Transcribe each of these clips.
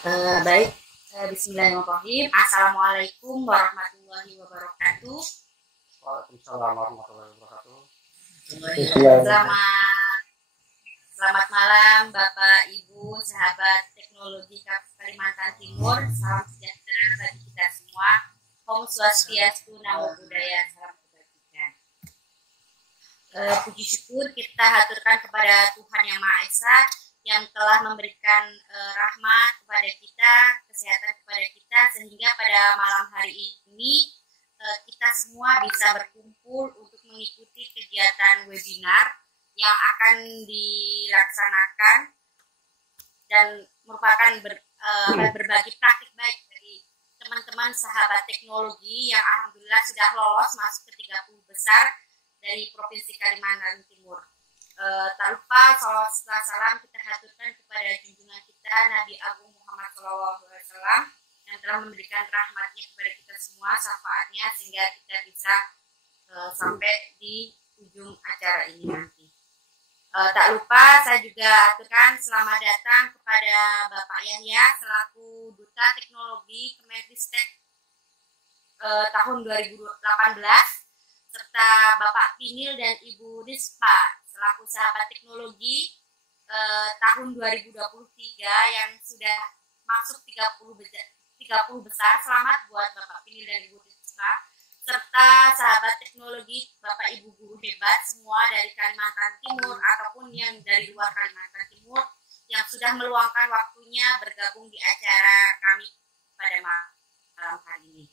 Baik, bismillahirrahmanirrahim. Assalamualaikum warahmatullahi wabarakatuh. Waalaikumsalam warahmatullahi wabarakatuh. Selamat selamat malam Bapak Ibu sahabat teknologi Kalimantan Timur. Salam sejahtera bagi kita semua. Om Swastiastu, Namo Buddhaya, salam kebajikan. Puji syukur kita haturkan kepada Tuhan Yang Maha Esa yang telah memberikan rahmat kepada kita, kesehatan kepada kita, sehingga pada malam hari ini kita semua bisa berkumpul untuk mengikuti kegiatan webinar yang akan dilaksanakan dan merupakan berbagi praktik baik dari teman-teman sahabat teknologi yang alhamdulillah sudah lolos masuk ke 30 besar dari Provinsi Kalimantan Timur. Tak lupa salawat salam kita haturkan kepada junjungan kita Nabi Agung Muhammad SAW yang telah memberikan rahmatnya kepada kita semua, syafaatnya, sehingga kita bisa sampai di ujung acara ini nanti. Tak lupa saya juga aturkan selamat datang kepada Bapak Yahya selaku Duta Teknologi Kemenristek tahun 2018, serta Bapak Pinil dan Ibu Rispa selaku sahabat teknologi tahun 2023 yang sudah masuk 30 besar. Selamat buat Bapak Pinil dan Ibu Rispa, serta sahabat teknologi Bapak Ibu guru hebat semua dari Kalimantan Timur ataupun yang dari luar Kalimantan Timur yang sudah meluangkan waktunya bergabung di acara kami pada malam hari ini.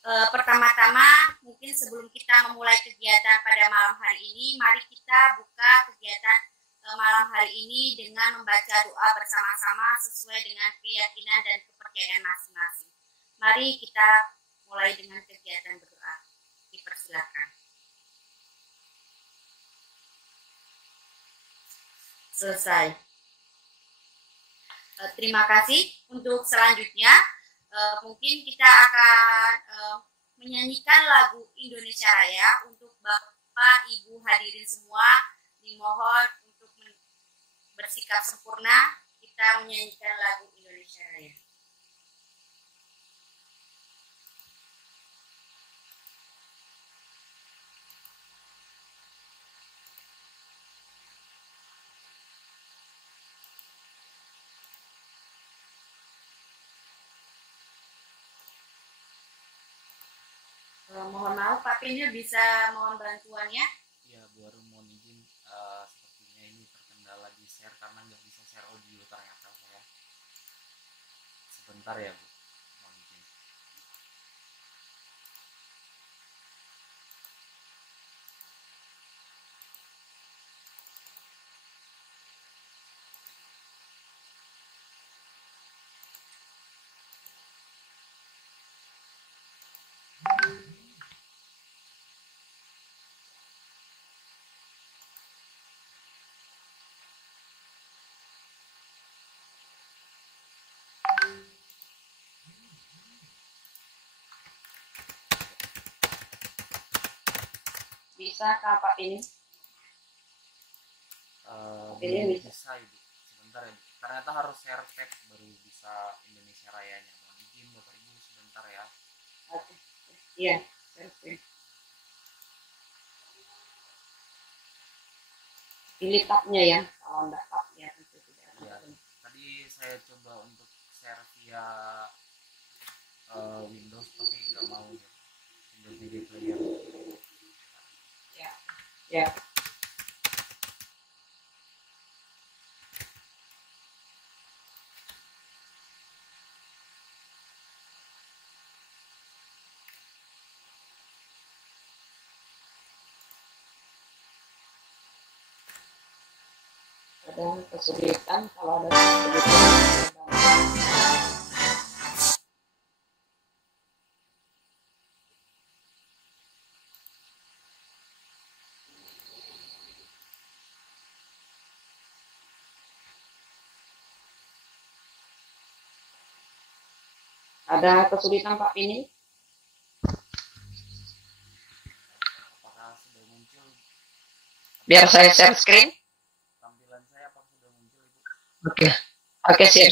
Pertama-tama mungkin sebelum kita memulai kegiatan pada malam hari ini, mari kita buka kegiatan malam hari ini dengan membaca doa bersama-sama sesuai dengan keyakinan dan kepercayaan masing-masing. Mari kita mulai dengan kegiatan berdoa. Dipersilakan. Selesai. Terima kasih. Untuk selanjutnya mungkin kita akan menyanyikan lagu Indonesia Raya untuk Bapak Ibu hadirin semua. Dimohon untuk bersikap sempurna, kita menyanyikan lagu Indonesia Raya. Mohon maaf, Pak Pinil bisa mohon bantuannya? Ya, Bu Arum mohon izin, sepertinya ini terkendala di share karena nggak bisa share audio ternyata saya. Sebentar ya, Bu. Mohon izin. Bisa Kak Pak ini? Belum bisa, Ibu. Sebentar ya, Bu. Ternyata harus share tab baru bisa Indonesia Rayanya. Mohon izin Bapak Ibu sebentar ya. Oke. Iya, oke. Pilih tabnya ya, kalau enggak tab ya tentu tidak. Ya, tadi saya coba untuk share via Windows tapi nggak mau ya. Windows Media Player. Ya. Ada kesulitan, kalau ada kesulitan Pak ini? Apakah sudah muncul? Biar saya share screen. Tampilan saya apakah sudah muncul, Ibu? Oke. Oke, siap.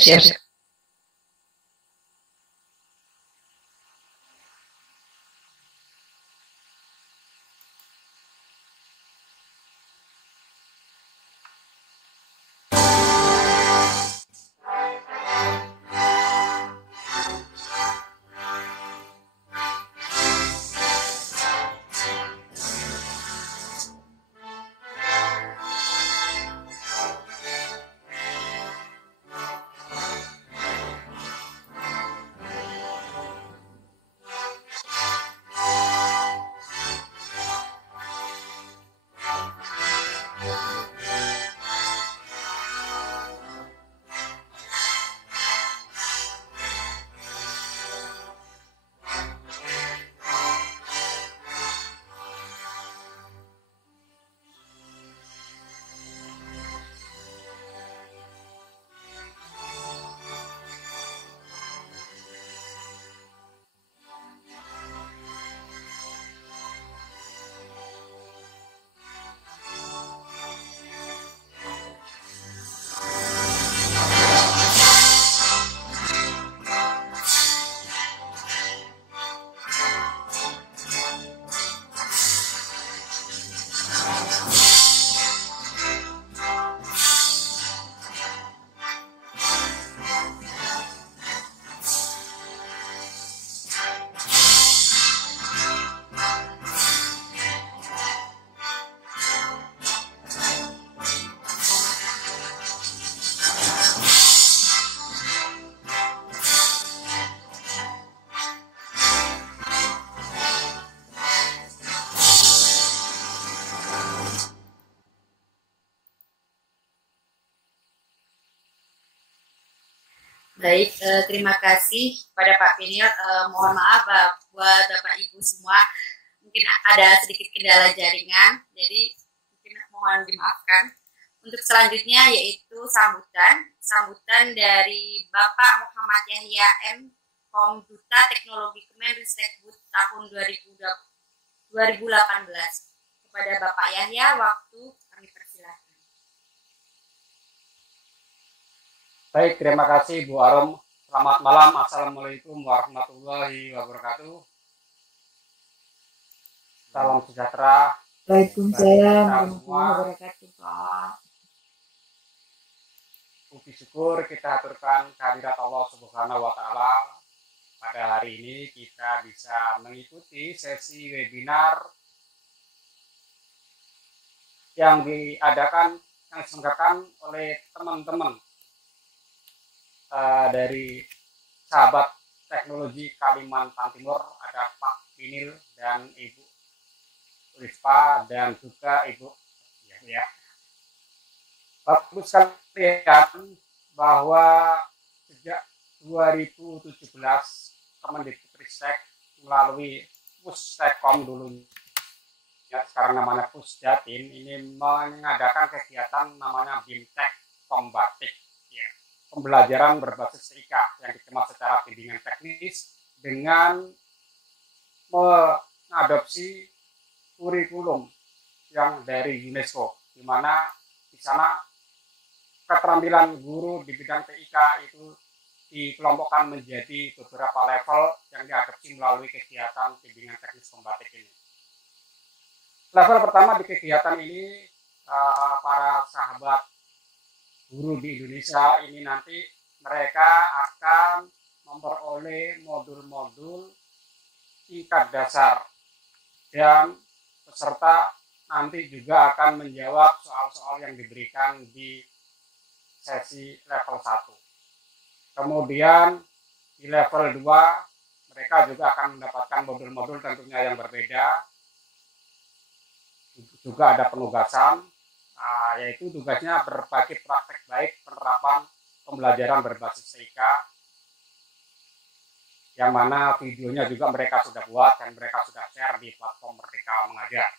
Baik, terima kasih kepada Pak Pinil. Mohon maaf buat Bapak Ibu semua, mungkin ada sedikit kendala jaringan, jadi mungkin mohon dimaafkan. Untuk selanjutnya yaitu sambutan dari Bapak Muhammad Yahya M. Komduta Teknologi Kemenristekbud tahun 2018. Kepada Bapak Yahya, waktu kami persilahkan. Baik, terima kasih Bu Arum. Selamat malam. Assalamualaikum warahmatullahi wabarakatuh. Salam sejahtera. Waalaikumsalam warahmatullahi wabarakatuh, Pak. Puji syukur kita aturkan kehadirat Allah Subhanahu wa Ta'ala. Pada hari ini kita bisa mengikuti sesi webinar yang diselenggarakan oleh teman-teman dari sahabat teknologi Kalimantan Timur, ada Pak Pinil dan Ibu Rispa dan juga Ibu ya. Bapak sekalian, bahwa sejak 2017 Kemendikbudristek melalui Pustekkom dulu ya, sekarang namanya Pusdatin, ini mengadakan kegiatan namanya BIMTEK Kombatik. Pembelajaran berbasis TIK yang dikemas secara bimbingan teknis dengan mengadopsi kurikulum yang dari UNESCO, di mana di sana keterampilan guru di bidang TIK itu dikelompokkan menjadi beberapa level yang diadopsi melalui kegiatan bimbingan teknis kombatik ini. Level pertama di kegiatan ini, para sahabat guru di Indonesia ini nanti mereka akan memperoleh modul-modul tingkat dasar dan peserta nanti juga akan menjawab soal-soal yang diberikan di sesi level 1. Kemudian di level 2 mereka juga akan mendapatkan modul-modul tentunya yang berbeda. Juga ada penugasan, yaitu tugasnya berbagi praktek baik penerapan pembelajaran berbasis TIK, yang mana videonya juga mereka sudah buat dan mereka sudah share di platform Merdeka Mengajar.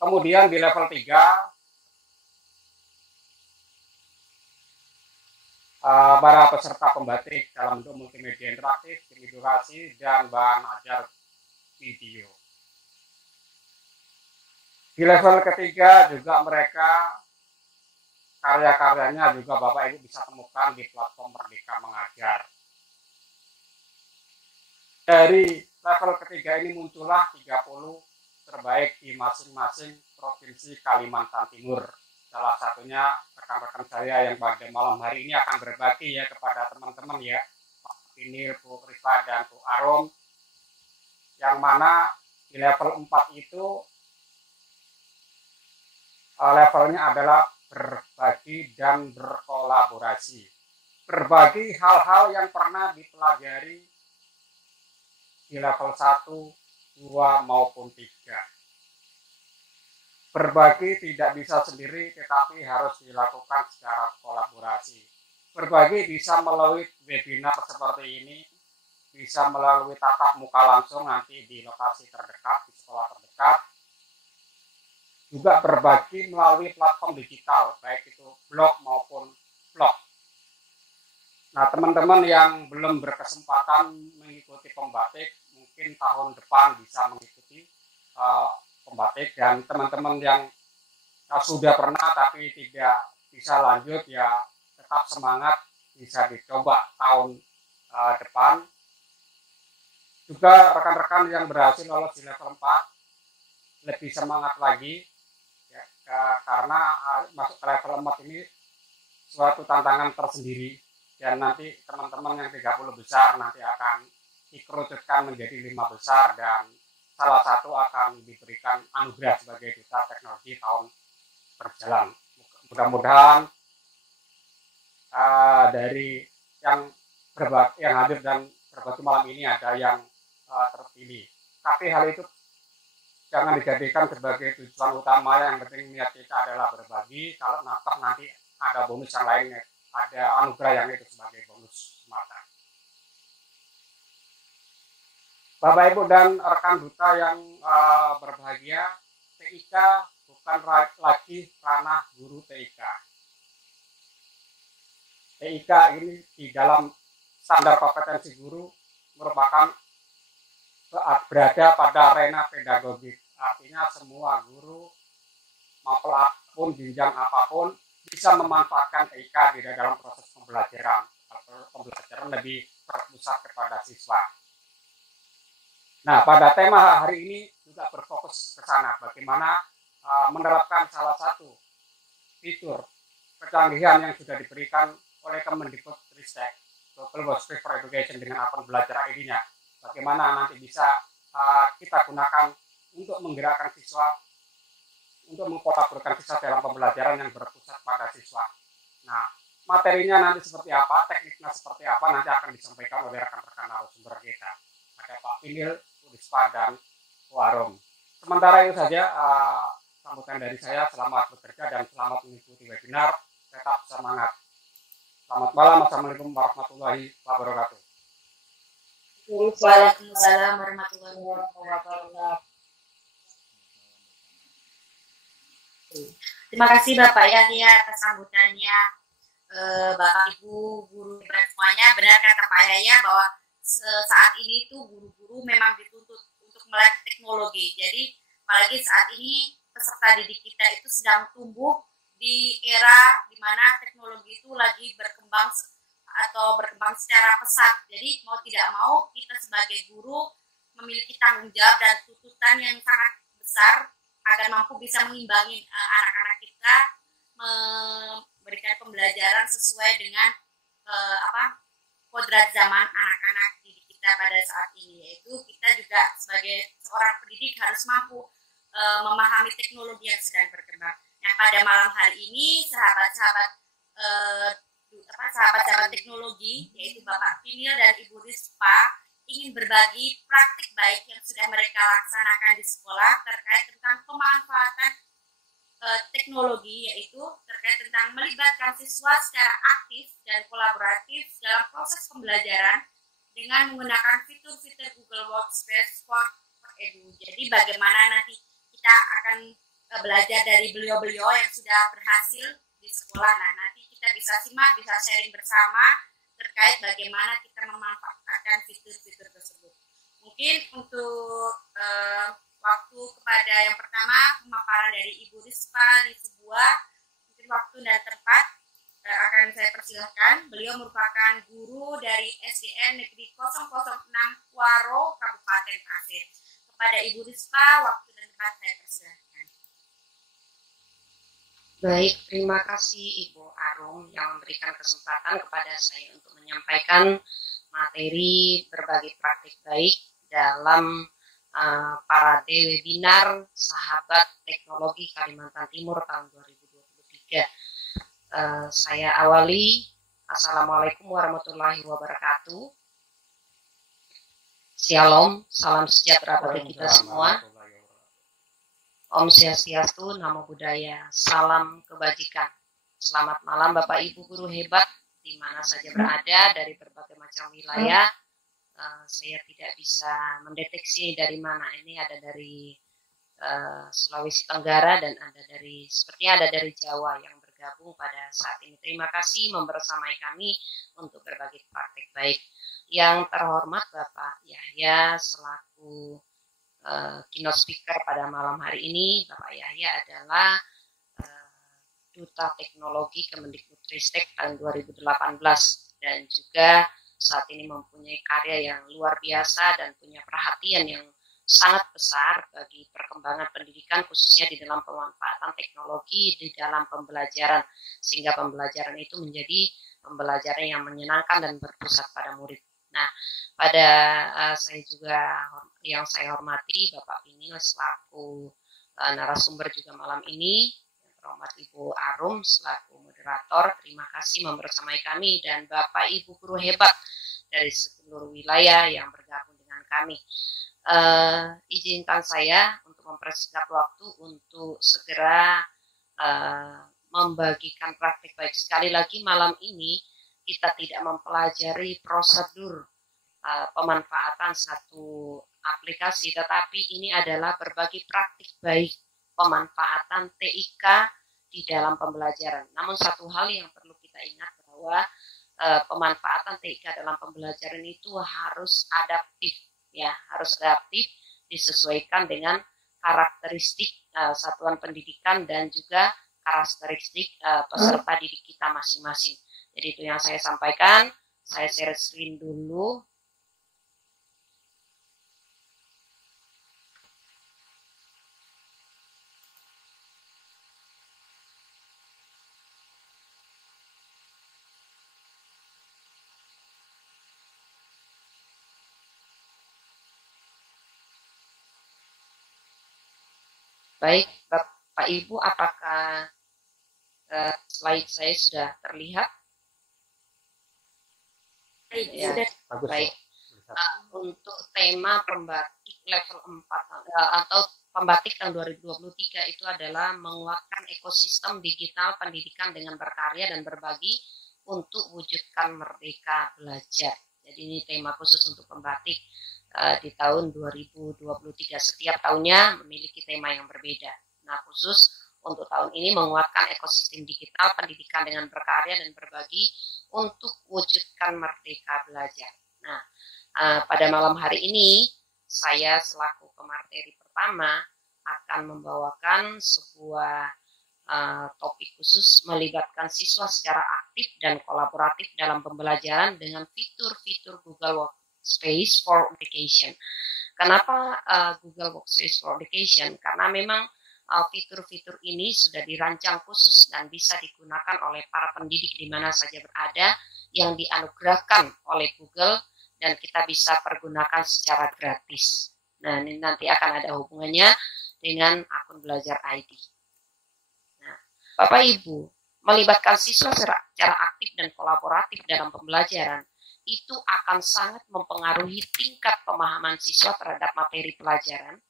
Kemudian di level 3, para peserta pembatik dalam bentuk multimedia interaktif, edukasi, dan bahan ajar video. Di level ketiga juga mereka karya-karyanya juga Bapak Ibu bisa temukan di platform Merdeka Mengajar. Dari level ketiga ini muncullah 30 terbaik di masing-masing provinsi Kalimantan Timur. Salah satunya rekan-rekan saya yang pada malam hari ini akan berbagi ya kepada teman-teman ya, Pak Pinil, Bu Rispa, dan Bu Arum, yang mana di level 4 itu levelnya adalah berbagi dan berkolaborasi. Berbagi hal-hal yang pernah dipelajari di level 1, 2, maupun 3. Berbagi tidak bisa sendiri, tetapi harus dilakukan secara kolaborasi. Berbagi bisa melalui webinar seperti ini, bisa melalui tatap muka langsung nanti di lokasi terdekat, di sekolah terdekat, juga berbagi melalui platform digital, baik itu blog maupun vlog. Nah, teman-teman yang belum berkesempatan mengikuti pembatik, mungkin tahun depan bisa mengikuti pembatik, dan teman-teman yang sudah pernah tapi tidak bisa lanjut ya tetap semangat, bisa dicoba tahun depan. Juga rekan-rekan yang berhasil lolos di level 4 lebih semangat lagi. Karena masuk ke level 4 ini suatu tantangan tersendiri, dan nanti teman-teman yang 30 besar nanti akan dikerucutkan menjadi 5 besar, dan salah satu akan diberikan anugerah sebagai duta teknologi tahun berjalan. Mudah-mudahan dari yang hadir dan berbagi malam ini ada yang terpilih. Tapi hal itu jangan dijadikan sebagai tujuan utama. Yang penting niat kita adalah berbagi. Kalau nanti ada bonus yang lainnya, ada anugerah yang itu sebagai bonus semata. Bapak Ibu dan rekan duta yang berbahagia, TIK bukan lagi ranah guru TIK. TIK ini di dalam standar kompetensi guru merupakan berada pada arena pedagogik. Artinya semua guru maupun jenjang apapun bisa memanfaatkan TIK di dalam proses pembelajaran. Pembelajaran lebih berpusat kepada siswa. Nah, pada tema hari ini juga berfokus ke sana, bagaimana menerapkan salah satu fitur kecanggihan yang sudah diberikan oleh Kemendikbudristek, Global Workspace for Education dengan akun belajar ID-nya. Bagaimana nanti bisa kita gunakan untuk menggerakkan siswa, untuk mengkolaborasikan siswa dalam pembelajaran yang berpusat pada siswa. Nah, materinya nanti seperti apa, tekniknya seperti apa, nanti akan disampaikan oleh rekan-rekan narasumber kita. Ada Pak Pinil, Udispa, dan Warum. Sementara itu saja sambutan dari saya. Selamat bekerja dan selamat mengikuti webinar. Tetap semangat. Selamat malam. Assalamualaikum warahmatullahi wabarakatuh. Waalaikumsalam warahmatullahi wabarakatuh. Terima kasih Bapak Yahya atas sambutannya. Bapak Ibu guru semuanya, benar kata Pak Yahya bahwa saat ini tuh guru-guru memang dituntut untuk melek teknologi. Jadi apalagi saat ini peserta didik kita itu sedang tumbuh di era di mana teknologi itu lagi berkembang secara pesat. Jadi mau tidak mau kita sebagai guru memiliki tanggung jawab dan tuntutan yang sangat besar agar mampu bisa mengimbangi anak-anak kita memberikan pembelajaran sesuai dengan kodrat zaman anak-anak didik kita pada saat ini, yaitu kita juga sebagai seorang pendidik harus mampu memahami teknologi yang sedang berkembang. Nah, pada malam hari ini sahabat-sahabat teknologi, yaitu Bapak Pinil dan Ibu Rispa, ingin berbagi praktik baik yang sudah mereka laksanakan di sekolah terkait tentang pemanfaatan teknologi, yaitu terkait tentang melibatkan siswa secara aktif dan kolaboratif dalam proses pembelajaran dengan menggunakan fitur-fitur Google Workspace for Edu. Jadi bagaimana nanti kita akan belajar dari beliau-beliau yang sudah berhasil di sekolah. Nah, nanti kita bisa simak, bisa sharing bersama terkait bagaimana kita memanfaatkan fitur-fitur tersebut. Mungkin untuk waktu kepada yang pertama pemaparan dari Ibu Rispa di sebuah mungkin waktu dan tempat akan saya persilahkan. Beliau merupakan guru dari SDN Negeri 006 Waro, Kabupaten Pasir. Kepada Ibu Rispa, waktu dan tempat saya persilahkan. Baik, terima kasih Ibu Arum yang memberikan kesempatan kepada saya untuk menyampaikan materi berbagi praktik baik dalam parade webinar Sahabat Teknologi Kalimantan Timur tahun 2023. Saya awali. Assalamualaikum warahmatullahi wabarakatuh. Shalom, salam sejahtera bagi kita semua. Om Swastiastu, Namo Buddhaya, salam kebajikan. Selamat malam Bapak Ibu guru hebat di mana saja berada dari berbagai macam wilayah. Saya tidak bisa mendeteksi dari mana. Ini ada dari Sulawesi Tenggara dan sepertinya ada dari Jawa yang bergabung pada saat ini. Terima kasih membersamai kami untuk berbagi praktik baik. Yang terhormat Bapak Yahya selaku keynote speaker pada malam hari ini. Bapak Yahya adalah Duta Teknologi Kemendikbudristek tahun 2018 dan juga saat ini mempunyai karya yang luar biasa dan punya perhatian yang sangat besar bagi perkembangan pendidikan khususnya di dalam pemanfaatan teknologi di dalam pembelajaran sehingga pembelajaran itu menjadi pembelajaran yang menyenangkan dan berpusat pada murid. Nah, pada saya juga yang saya hormati Bapak Pinil selaku narasumber juga malam ini, yang terhormat Ibu Arum selaku moderator, terima kasih membersamai kami dan Bapak Ibu guru hebat dari seluruh wilayah yang bergabung dengan kami. Izinkan saya untuk mempersingkat waktu untuk segera membagikan praktik baik. Sekali lagi malam ini kita tidak mempelajari prosedur pemanfaatan satu aplikasi, tetapi ini adalah berbagi praktik baik pemanfaatan TIK di dalam pembelajaran. Namun satu hal yang perlu kita ingat bahwa pemanfaatan TIK dalam pembelajaran itu harus adaptif, ya, harus adaptif, disesuaikan dengan karakteristik satuan pendidikan dan juga karakteristik peserta didik kita masing-masing. Jadi itu yang saya sampaikan. Saya share screen dulu. Baik, Bapak Ibu, apakah slide saya sudah terlihat? Ya, baik. Untuk tema pembatik level 4 atau pembatik tahun 2023 itu adalah menguatkan ekosistem digital pendidikan dengan berkarya dan berbagi untuk wujudkan merdeka belajar. Jadi ini tema khusus untuk pembatik di tahun 2023. Setiap tahunnya memiliki tema yang berbeda. Nah, khusus untuk tahun ini menguatkan ekosistem digital pendidikan dengan berkarya dan berbagi untuk wujudkan merdeka belajar. Nah, pada malam hari ini saya selaku pemateri pertama akan membawakan sebuah topik khusus melibatkan siswa secara aktif dan kolaboratif dalam pembelajaran dengan fitur-fitur Google Workspace for Education. Kenapa Google Workspace for Education? Karena memang fitur-fitur ini sudah dirancang khusus dan bisa digunakan oleh para pendidik di mana saja berada yang dianugerahkan oleh Google dan kita bisa pergunakan secara gratis. Nah, ini nanti akan ada hubungannya dengan akun Belajar ID. Nah, Bapak Ibu, melibatkan siswa secara aktif dan kolaboratif dalam pembelajaran itu akan sangat mempengaruhi tingkat pemahaman siswa terhadap materi pelajaran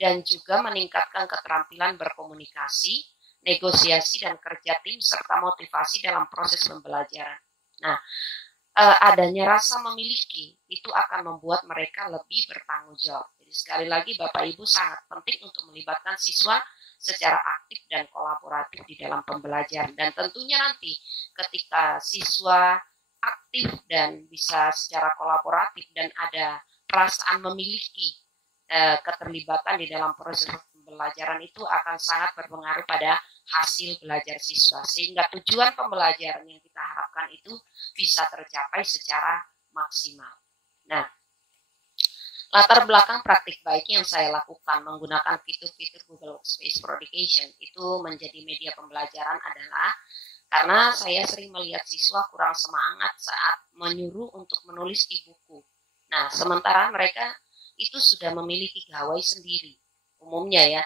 dan juga meningkatkan keterampilan berkomunikasi, negosiasi, dan kerja tim, serta motivasi dalam proses pembelajaran. Nah, adanya rasa memiliki itu akan membuat mereka lebih bertanggung jawab. Jadi sekali lagi Bapak Ibu sangat penting untuk melibatkan siswa secara aktif dan kolaboratif di dalam pembelajaran. Dan tentunya nanti ketika siswa aktif dan bisa secara kolaboratif dan ada perasaan memiliki keterlibatan di dalam proses pembelajaran itu akan sangat berpengaruh pada hasil belajar siswa sehingga tujuan pembelajaran yang kita harapkan itu bisa tercapai secara maksimal. Nah, latar belakang praktik baik yang saya lakukan menggunakan fitur-fitur Google Workspace for Education itu menjadi media pembelajaran adalah karena saya sering melihat siswa kurang semangat saat menyuruh untuk menulis di buku. Nah, sementara mereka itu sudah memiliki gawai sendiri. Umumnya ya,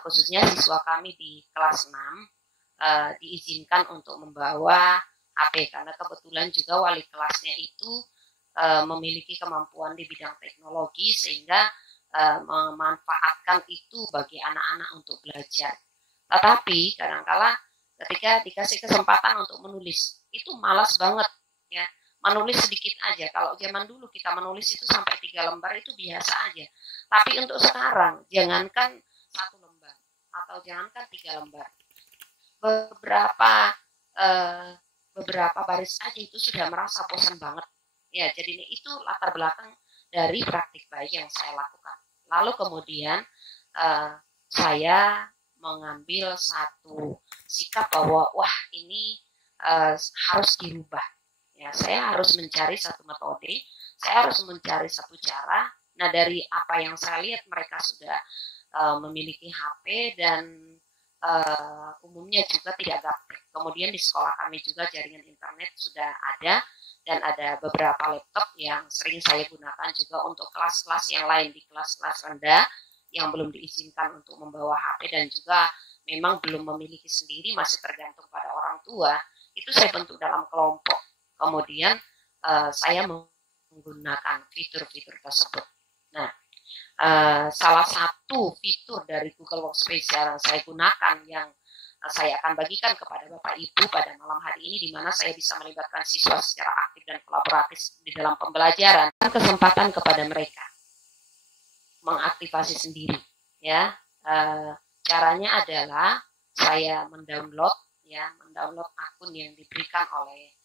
khususnya siswa kami di kelas 6 diizinkan untuk membawa HP karena kebetulan juga wali kelasnya itu memiliki kemampuan di bidang teknologi sehingga memanfaatkan itu bagi anak-anak untuk belajar. Tetapi kadang-kala ketika dikasih kesempatan untuk menulis itu malas banget ya. Menulis sedikit aja. Kalau zaman dulu kita menulis itu sampai 3 lembar itu biasa aja. Tapi untuk sekarang, jangankan 1 lembar atau jangankan 3 lembar. Beberapa baris aja itu sudah merasa bosan banget. Ya, jadi itu latar belakang dari praktik baik yang saya lakukan. Lalu kemudian saya mengambil satu sikap bahwa wah ini harus dirubah. Ya, saya harus mencari satu metode, saya harus mencari satu cara. Nah, dari apa yang saya lihat mereka sudah memiliki HP dan umumnya juga tidak gaptek. Kemudian di sekolah kami juga jaringan internet sudah ada dan ada beberapa laptop yang sering saya gunakan juga untuk kelas-kelas yang lain di kelas-kelas rendah yang belum diizinkan untuk membawa HP dan juga memang belum memiliki sendiri, masih tergantung pada orang tua. Itu saya bentuk dalam kelompok. Kemudian saya menggunakan fitur-fitur tersebut. Nah, salah satu fitur dari Google Workspace yang saya gunakan yang saya akan bagikan kepada Bapak Ibu pada malam hari ini, di mana saya bisa melibatkan siswa secara aktif dan kolaboratif di dalam pembelajaran, dan kesempatan kepada mereka mengaktifasi sendiri. Ya, caranya adalah saya mendownload akun yang diberikan oleh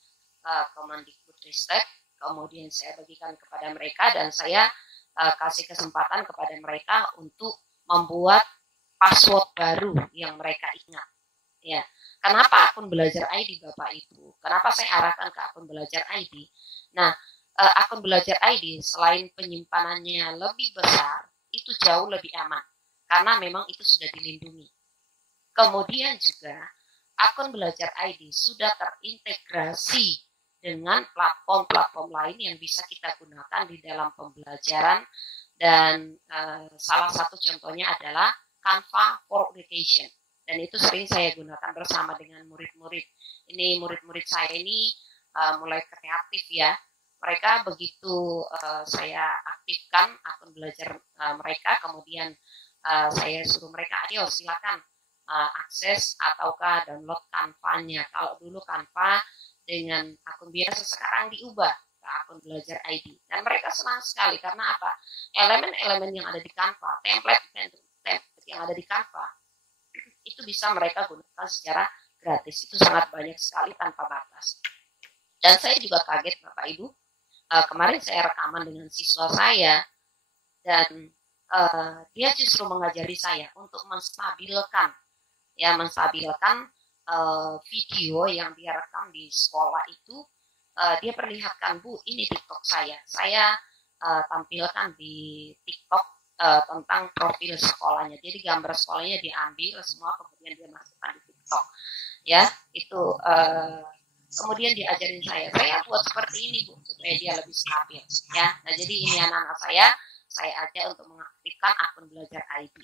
Kemendikbudristek, kemudian saya bagikan kepada mereka dan saya kasih kesempatan kepada mereka untuk membuat password baru yang mereka ingat. Ya, kenapa akun Belajar ID Bapak Ibu? Kenapa saya arahkan ke akun Belajar ID? Nah, akun Belajar ID selain penyimpanannya lebih besar, itu jauh lebih aman karena memang itu sudah dilindungi. Kemudian juga akun Belajar ID sudah terintegrasi dengan platform-platform lain yang bisa kita gunakan di dalam pembelajaran, dan salah satu contohnya adalah Canva for Education, dan itu sering saya gunakan bersama dengan murid-murid. Ini murid-murid saya ini mulai kreatif ya. Mereka begitu saya aktifkan akun belajar mereka, kemudian saya suruh mereka, ayo silakan akses ataukah download Canva-nya. Kalau dulu Canva dengan akun biasa, sekarang diubah ke akun Belajar ID. Dan mereka senang sekali karena apa? Elemen-elemen yang ada di Canva, template yang ada di Canva, itu bisa mereka gunakan secara gratis. Itu sangat banyak sekali tanpa batas. Dan saya juga kaget Bapak Ibu, kemarin saya rekaman dengan siswa saya, dan dia justru mengajari saya untuk menstabilkan video yang dia rekam di sekolah itu. Dia perlihatkan, Bu, ini TikTok saya tampilkan di TikTok tentang profil sekolahnya. Jadi gambar sekolahnya diambil semua, kemudian dia masukkan di TikTok. Ya, itu kemudian diajarin saya buat seperti ini, Bu, supaya dia lebih stabil. Ya, nah jadi ini anak-anak saya ajak untuk mengaktifkan akun Belajar ID.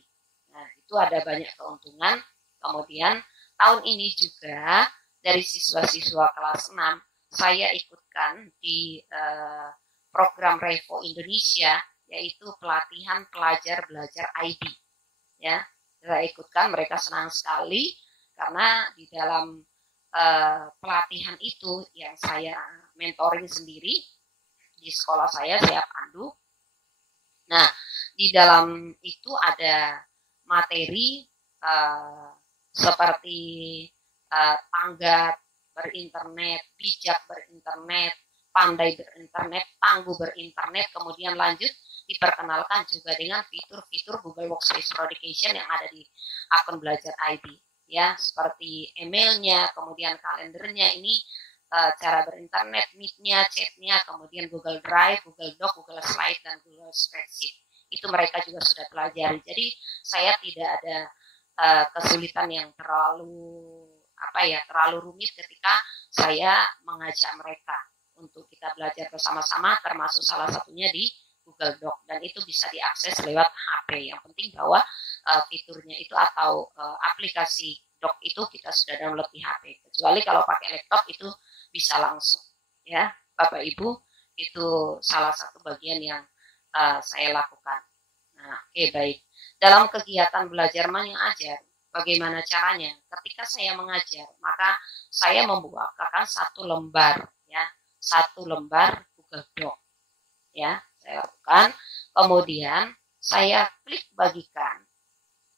Nah, itu ada banyak keuntungan. Kemudian tahun ini juga dari siswa-siswa kelas 6 saya ikutkan di program Revo Indonesia, yaitu pelatihan pelajar Belajar ID. Ya, saya ikutkan, mereka senang sekali karena di dalam pelatihan itu yang saya mentoring sendiri di sekolah saya pandu. Nah, di dalam itu ada materi seperti tanggap berinternet, bijak berinternet, pandai berinternet, tangguh berinternet, kemudian lanjut diperkenalkan juga dengan fitur-fitur Google Workspace for Education yang ada di akun Belajar ID. Ya, seperti emailnya, kemudian kalendernya, ini cara berinternet, meet-nya, chat-nya, kemudian Google Drive, Google Doc, Google Slide, dan Google Spreadsheet. Itu mereka juga sudah pelajari. Jadi saya tidak ada kesulitan yang terlalu rumit ketika saya mengajak mereka untuk kita belajar bersama-sama, termasuk salah satunya di Google Doc, dan itu bisa diakses lewat HP. Yang penting bahwa fiturnya itu atau aplikasi Doc itu kita sudah download di HP. Kecuali kalau pakai laptop itu bisa langsung. Ya, Bapak Ibu, itu salah satu bagian yang saya lakukan. Nah, oke, baik. Dalam kegiatan belajar mengajar, bagaimana caranya? Ketika saya mengajar, maka saya membukakan satu lembar Google Doc. Ya, saya lakukan. Kemudian saya klik bagikan.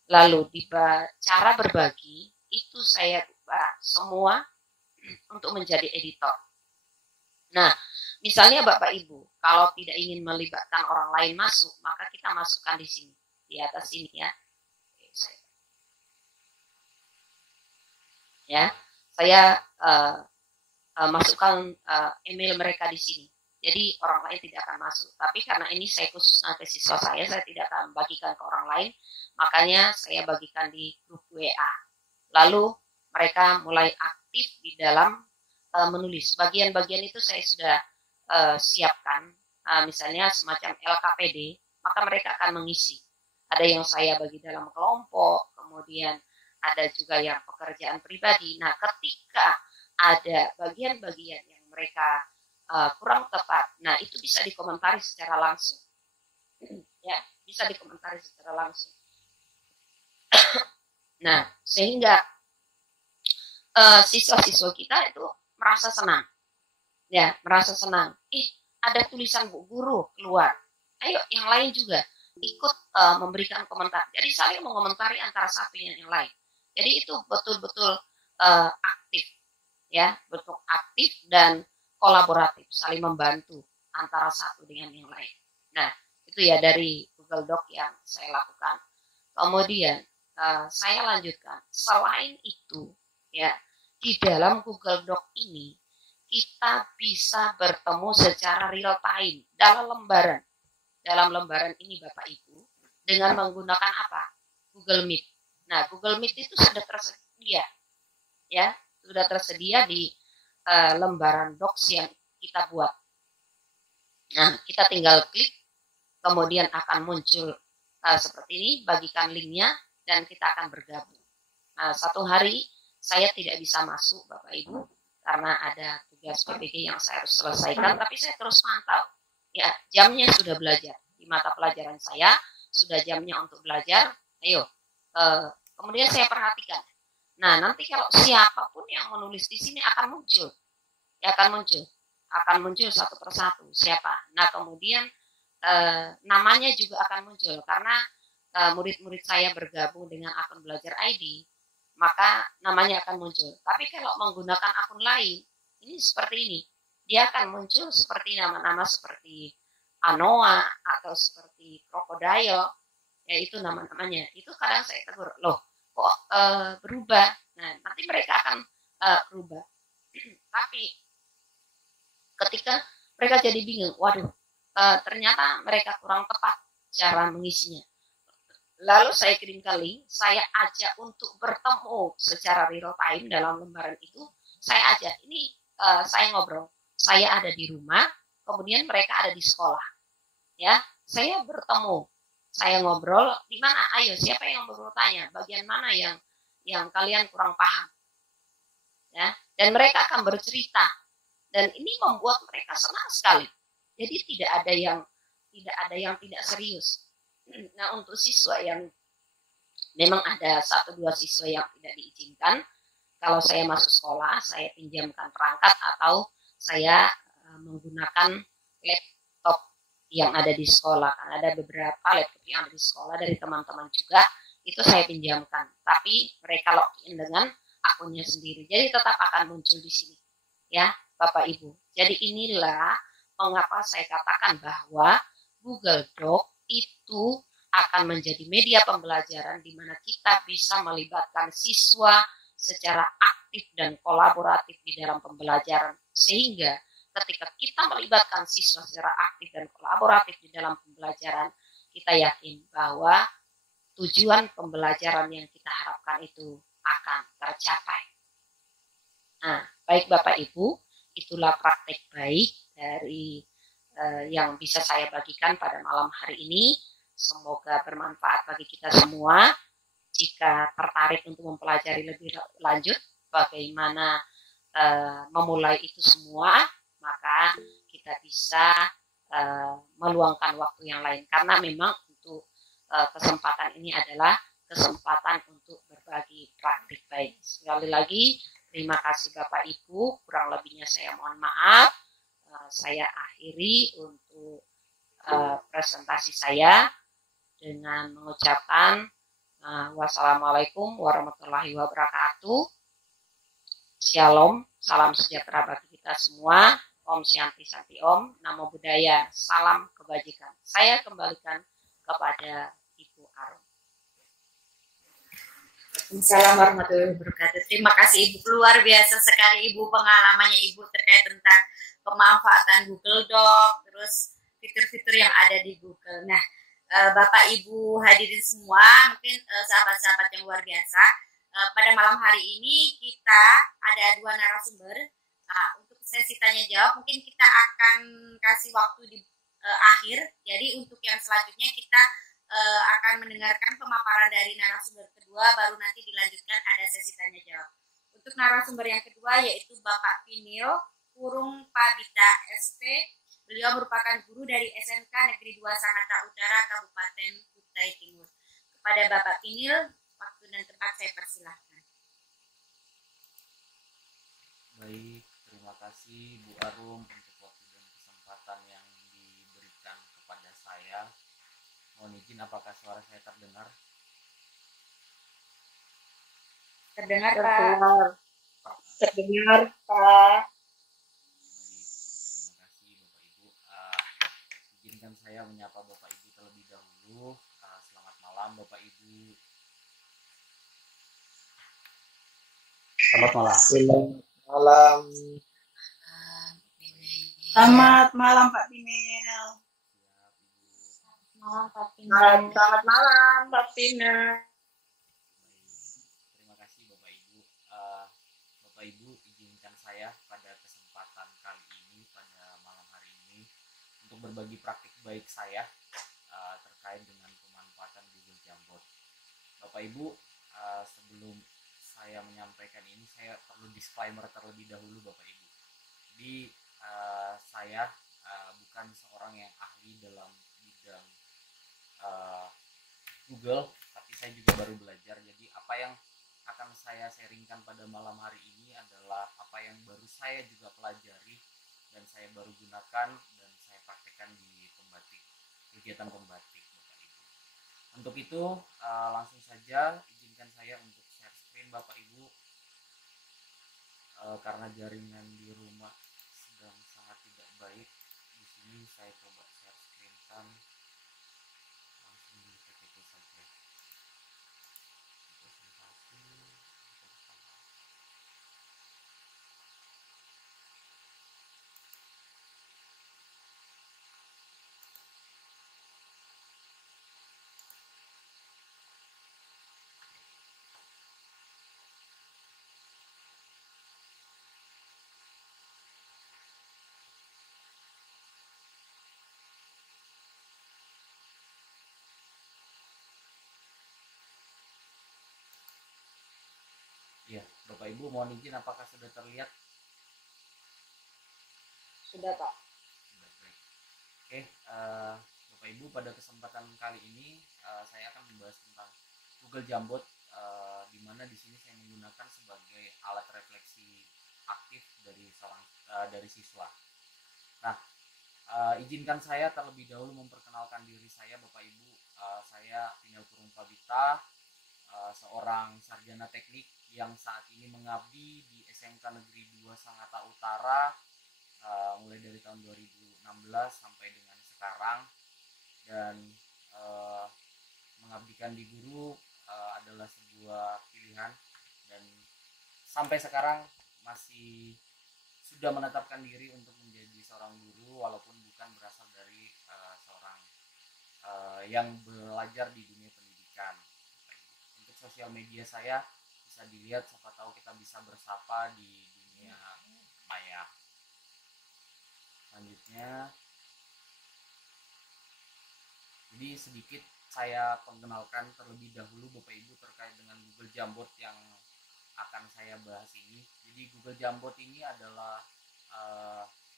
Lalu di cara berbagi itu saya ubah semua untuk menjadi editor. Nah, misalnya Bapak Ibu, kalau tidak ingin melibatkan orang lain masuk, maka kita masukkan di sini, di atas sini ya. Ya, saya masukkan email mereka di sini. Jadi orang lain tidak akan masuk. Tapi karena ini saya khusus ke siswa saya tidak akan bagikan ke orang lain. Makanya saya bagikan di grup WA. Lalu mereka mulai aktif di dalam menulis. Bagian-bagian itu saya sudah siapkan. Misalnya semacam LKPD, maka mereka akan mengisi. Ada yang saya bagi dalam kelompok, kemudian ada juga yang pekerjaan pribadi. Nah, ketika ada bagian-bagian yang mereka kurang tepat, nah itu bisa dikomentari secara langsung. Ya, bisa dikomentari secara langsung. Nah, sehingga siswa-siswa kita itu merasa senang, ya merasa senang. Ada tulisan Bu Guru keluar, ayo yang lain juga ikut memberikan komentar. Jadi saling mengomentari antara satu dengan yang lain. Jadi itu betul-betul aktif, ya betul aktif dan kolaboratif, saling membantu antara satu dengan yang lain. Nah itu ya dari Google Doc yang saya lakukan. Kemudian saya lanjutkan. Selain itu, ya di dalam Google Doc ini kita bisa bertemu secara real time dalam lembaran. Dalam lembaran ini Bapak Ibu dengan menggunakan apa? Google Meet. Nah, Google Meet itu sudah tersedia, ya, sudah tersedia di lembaran docs yang kita buat. Nah, kita tinggal klik, kemudian akan muncul seperti ini, bagikan linknya, dan kita akan bergabung. Nah, satu hari saya tidak bisa masuk, Bapak Ibu, karena ada tugas PPG yang saya harus selesaikan, tapi saya terus pantau. Ya, jamnya sudah belajar. Di mata pelajaran saya, sudah jamnya untuk belajar, ayo. Kemudian saya perhatikan. Nah, nanti kalau siapapun yang menulis di sini akan muncul. Ya, akan muncul satu persatu siapa. Nah kemudian namanya juga akan muncul karena murid-murid saya bergabung dengan akun Belajar ID, maka namanya akan muncul. Tapi kalau menggunakan akun lain, ini seperti ini, dia akan muncul seperti nama-nama seperti Anoa atau seperti Crocodile, yaitu nama-namanya. Itu kadang saya tegur, loh kok berubah? Nah nanti mereka akan berubah. Tapi ketika mereka jadi bingung, waduh, ternyata mereka kurang tepat cara mengisinya. Lalu saya kirimkan link, saya ajak untuk bertemu secara real time dalam lembaran itu. Saya ajak, ini saya ngobrol, saya ada di rumah, kemudian mereka ada di sekolah. Ya, saya bertemu, saya ngobrol, di mana? Ayo, siapa yang bertanya? Bagian mana yang kalian kurang paham? Ya, dan mereka akan bercerita. Dan ini membuat mereka senang sekali. Jadi tidak ada yang tidak serius. Nah untuk siswa yang memang ada 1-2 siswa yang tidak diizinkan, kalau saya masuk sekolah, saya pinjamkan perangkat atau saya menggunakan laptop yang ada di sekolah. Karena ada beberapa laptop yang ada di sekolah dari teman-teman juga, itu saya pinjamkan. Tapi mereka login dengan akunnya sendiri. Jadi tetap akan muncul di sini. Ya. Bapak Ibu. Jadi inilah mengapa saya katakan bahwa Google Doc itu akan menjadi media pembelajaran di mana kita bisa melibatkan siswa secara aktif dan kolaboratif di dalam pembelajaran. Sehingga ketika kita melibatkan siswa secara aktif dan kolaboratif di dalam pembelajaran, kita yakin bahwa tujuan pembelajaran yang kita harapkan itu akan tercapai. Nah, baik Bapak Ibu, itulah praktek baik dari yang bisa saya bagikan pada malam hari ini. Semoga bermanfaat bagi kita semua. Jika tertarik untuk mempelajari lebih lanjut bagaimana memulai itu semua, maka kita bisa meluangkan waktu yang lain. Karena memang untuk kesempatan ini adalah kesempatan untuk berbagi praktik baik. Sekali lagi, terima kasih Bapak Ibu, kurang lebihnya saya mohon maaf. Saya akhiri untuk presentasi saya dengan mengucapkan wassalamualaikum warahmatullahi wabarakatuh. Shalom, salam sejahtera bagi kita semua. Om Shanti Santi Om, Namo Buddhaya, salam kebajikan. Saya kembalikan kepada Ibu Arum. Assalamualaikum warahmatullahi wabarakatuh. Terima kasih Ibu, luar biasa sekali Ibu pengalamannya Ibu terkait tentang pemanfaatan Google Doc, terus fitur-fitur yang ada di Google. Nah, Bapak Ibu hadirin semua, mungkin sahabat-sahabat yang luar biasa, pada malam hari ini kita ada 2 narasumber. Nah, untuk sesi tanya jawab mungkin kita akan kasih waktu di akhir. Jadi untuk yang selanjutnya kita akan mendengarkan pemaparan dari narasumber kedua, baru nanti dilanjutkan ada sesi tanya jawab. Untuk narasumber yang kedua yaitu Bapak Pinil Kurung Pabita SP. Beliau merupakan guru dari SMK Negeri 2 Sangatta Utara, Kabupaten Kutai Timur. Kepada Bapak Pinil, waktu dan tempat saya persilahkan. Baik, terima kasih Bu Arum untuk waktu dan kesempatan yang diberikan kepada saya. Mohon izin, apakah suara saya terdengar? Terdengar, Pak. Terdengar. Terdengar, Pak. Baik, terima kasih Bapak Ibu. Izinkan saya menyapa Bapak Ibu terlebih dahulu. Selamat malam Bapak Ibu. Selamat malam. Malam. Selamat malam Pak Pinel. Siap Ibu. Malam, Pak Selamat malam, Pak Pina. Baik, terima kasih Bapak Ibu. Bapak Ibu, izinkan saya pada kesempatan kali ini, pada malam hari ini, untuk berbagi praktik baik saya terkait dengan pemanfaatan Google Jamboard. Bapak Ibu, sebelum saya menyampaikan ini, saya perlu disclaimer terlebih dahulu Bapak Ibu. Jadi saya bukan seorang yang ahli dalam bidang Google, tapi saya juga baru belajar. Jadi apa yang akan saya sharingkan pada malam hari ini adalah apa yang baru saya juga pelajari dan saya baru gunakan dan saya praktekkan di pembatik, kegiatan pembatik Bapak Ibu. Untuk itu langsung saja izinkan saya untuk share screen Bapak Ibu, karena jaringan di rumah sedang sangat tidak baik. Di sini saya coba share screen kan langsung di PPT saja. Presentasi. Ya, Bapak Ibu mohon izin, apakah sudah terlihat? Sudah, Pak. Sudah, baik. Oke, Bapak Ibu, pada kesempatan kali ini saya akan membahas tentang Google Jamboard, di mana di sini saya menggunakan sebagai alat refleksi aktif dari siswa. Nah, izinkan saya terlebih dahulu memperkenalkan diri saya Bapak Ibu. Saya Pinel Purung Pabita, seorang sarjana teknik yang saat ini mengabdi di SMK Negeri 2 Sangatta Utara mulai dari tahun 2016 sampai dengan sekarang. Dan mengabdikan di guru adalah sebuah pilihan, dan sampai sekarang masih sudah menetapkan diri untuk menjadi seorang guru walaupun bukan berasal dari seorang yang belajar di dunia pendidikan. Untuk sosial media saya bisa dilihat, siapa tahu kita bisa bersapa di dunia maya. Selanjutnya, jadi sedikit saya perkenalkan terlebih dahulu Bapak Ibu terkait dengan Google Jamboard yang akan saya bahas ini. Jadi Google Jamboard ini adalah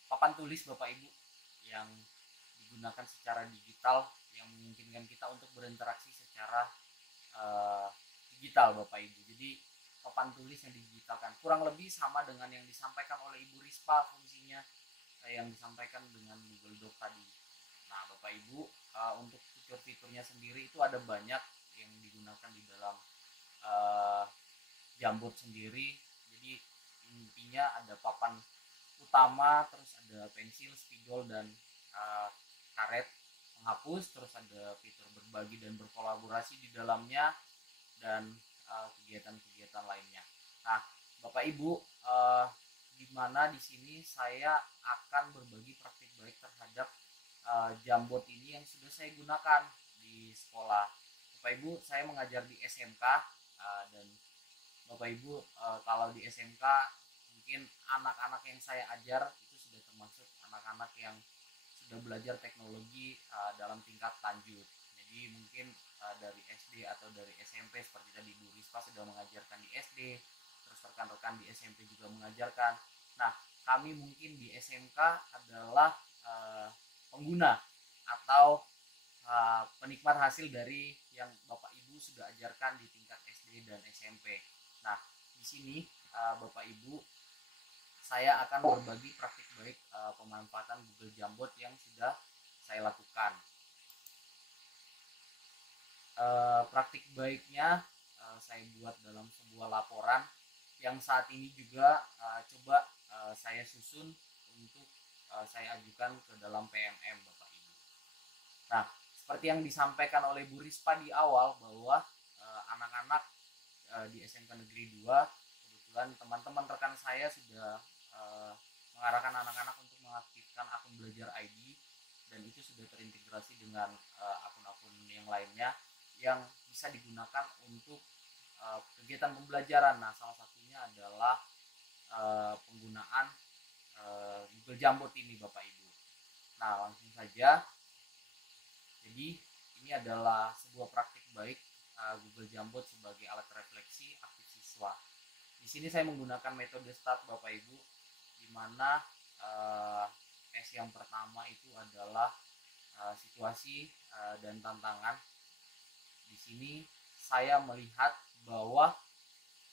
papan tulis Bapak Ibu yang digunakan secara digital, yang memungkinkan kita untuk berinteraksi secara digital Bapak Ibu. Jadi papan tulis yang digitalkan kurang lebih sama dengan yang disampaikan oleh Ibu Rispa fungsinya, yang disampaikan dengan Google Doc tadi. Nah Bapak Ibu, untuk fitur-fiturnya sendiri itu ada banyak yang digunakan di dalam Jamboard sendiri. Jadi intinya ada papan utama, terus ada pensil, spidol, dan karet penghapus, terus ada fitur berbagi dan berkolaborasi di dalamnya, dan kegiatan-kegiatan lainnya. Nah Bapak Ibu, di mana di sini saya akan berbagi praktik baik terhadap Jamboard ini yang sudah saya gunakan di sekolah. Bapak Ibu, saya mengajar di SMK, dan Bapak Ibu, kalau di SMK mungkin anak-anak yang saya ajar itu sudah termasuk anak-anak yang sudah belajar teknologi dalam tingkat lanjut. Jadi mungkin dari SD atau dari SMP, seperti tadi Bu Rispa sudah mengajarkan di SD, terus rekan-rekan di SMP juga mengajarkan. Nah kami mungkin di SMK adalah pengguna atau penikmat hasil dari yang Bapak Ibu sudah ajarkan di tingkat SD dan SMP. Nah di sini Bapak Ibu, saya akan berbagi praktik baik pemanfaatan Google Jamboard yang sudah saya lakukan. Praktik baiknya saya buat dalam sebuah laporan yang saat ini juga coba saya susun untuk saya ajukan ke dalam PMM, Bapak Ibu. Nah, seperti yang disampaikan oleh Bu Rispa di awal bahwa anak-anak di SMK Negeri 2, kebetulan teman-teman rekan saya sudah mengarahkan anak-anak untuk mengaktifkan akun Belajar ID, dan itu sudah terintegrasi dengan akun-akun yang lainnya yang bisa digunakan untuk kegiatan pembelajaran. Nah, salah satunya adalah penggunaan Google Jamboard ini, Bapak Ibu. Nah, langsung saja. Jadi ini adalah sebuah praktik baik Google Jamboard sebagai alat refleksi aktif siswa. Di sini saya menggunakan metode START, Bapak Ibu, di mana S yang pertama itu adalah situasi dan tantangan. Di sini saya melihat bahwa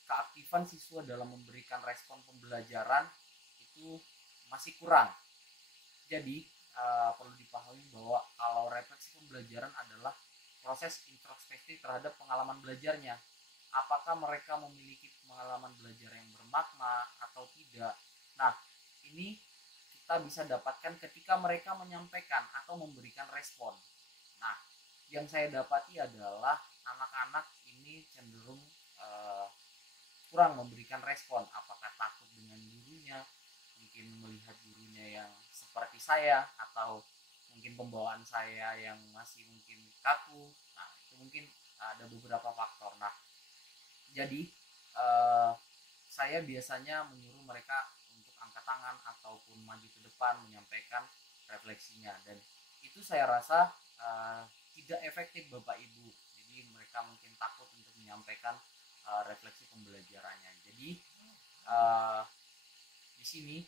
keaktifan siswa dalam memberikan respon pembelajaran itu masih kurang. Jadi perlu dipahami bahwa kalau refleksi pembelajaran adalah proses introspeksi terhadap pengalaman belajarnya. Apakah mereka memiliki pengalaman belajar yang bermakna atau tidak? Nah, ini kita bisa dapatkan ketika mereka menyampaikan atau memberikan respon. Nah, yang saya dapati adalah anak-anak ini cenderung kurang memberikan respon. Apakah takut dengan gurunya, mungkin melihat gurunya yang seperti saya, atau mungkin pembawaan saya yang masih mungkin kaku. Nah, itu mungkin ada beberapa faktor. Nah, jadi saya biasanya menyuruh mereka untuk angkat tangan ataupun maju ke depan menyampaikan refleksinya, dan itu saya rasa tidak efektif, Bapak Ibu. Jadi mereka mungkin takut untuk menyampaikan refleksi pembelajarannya. Jadi di sini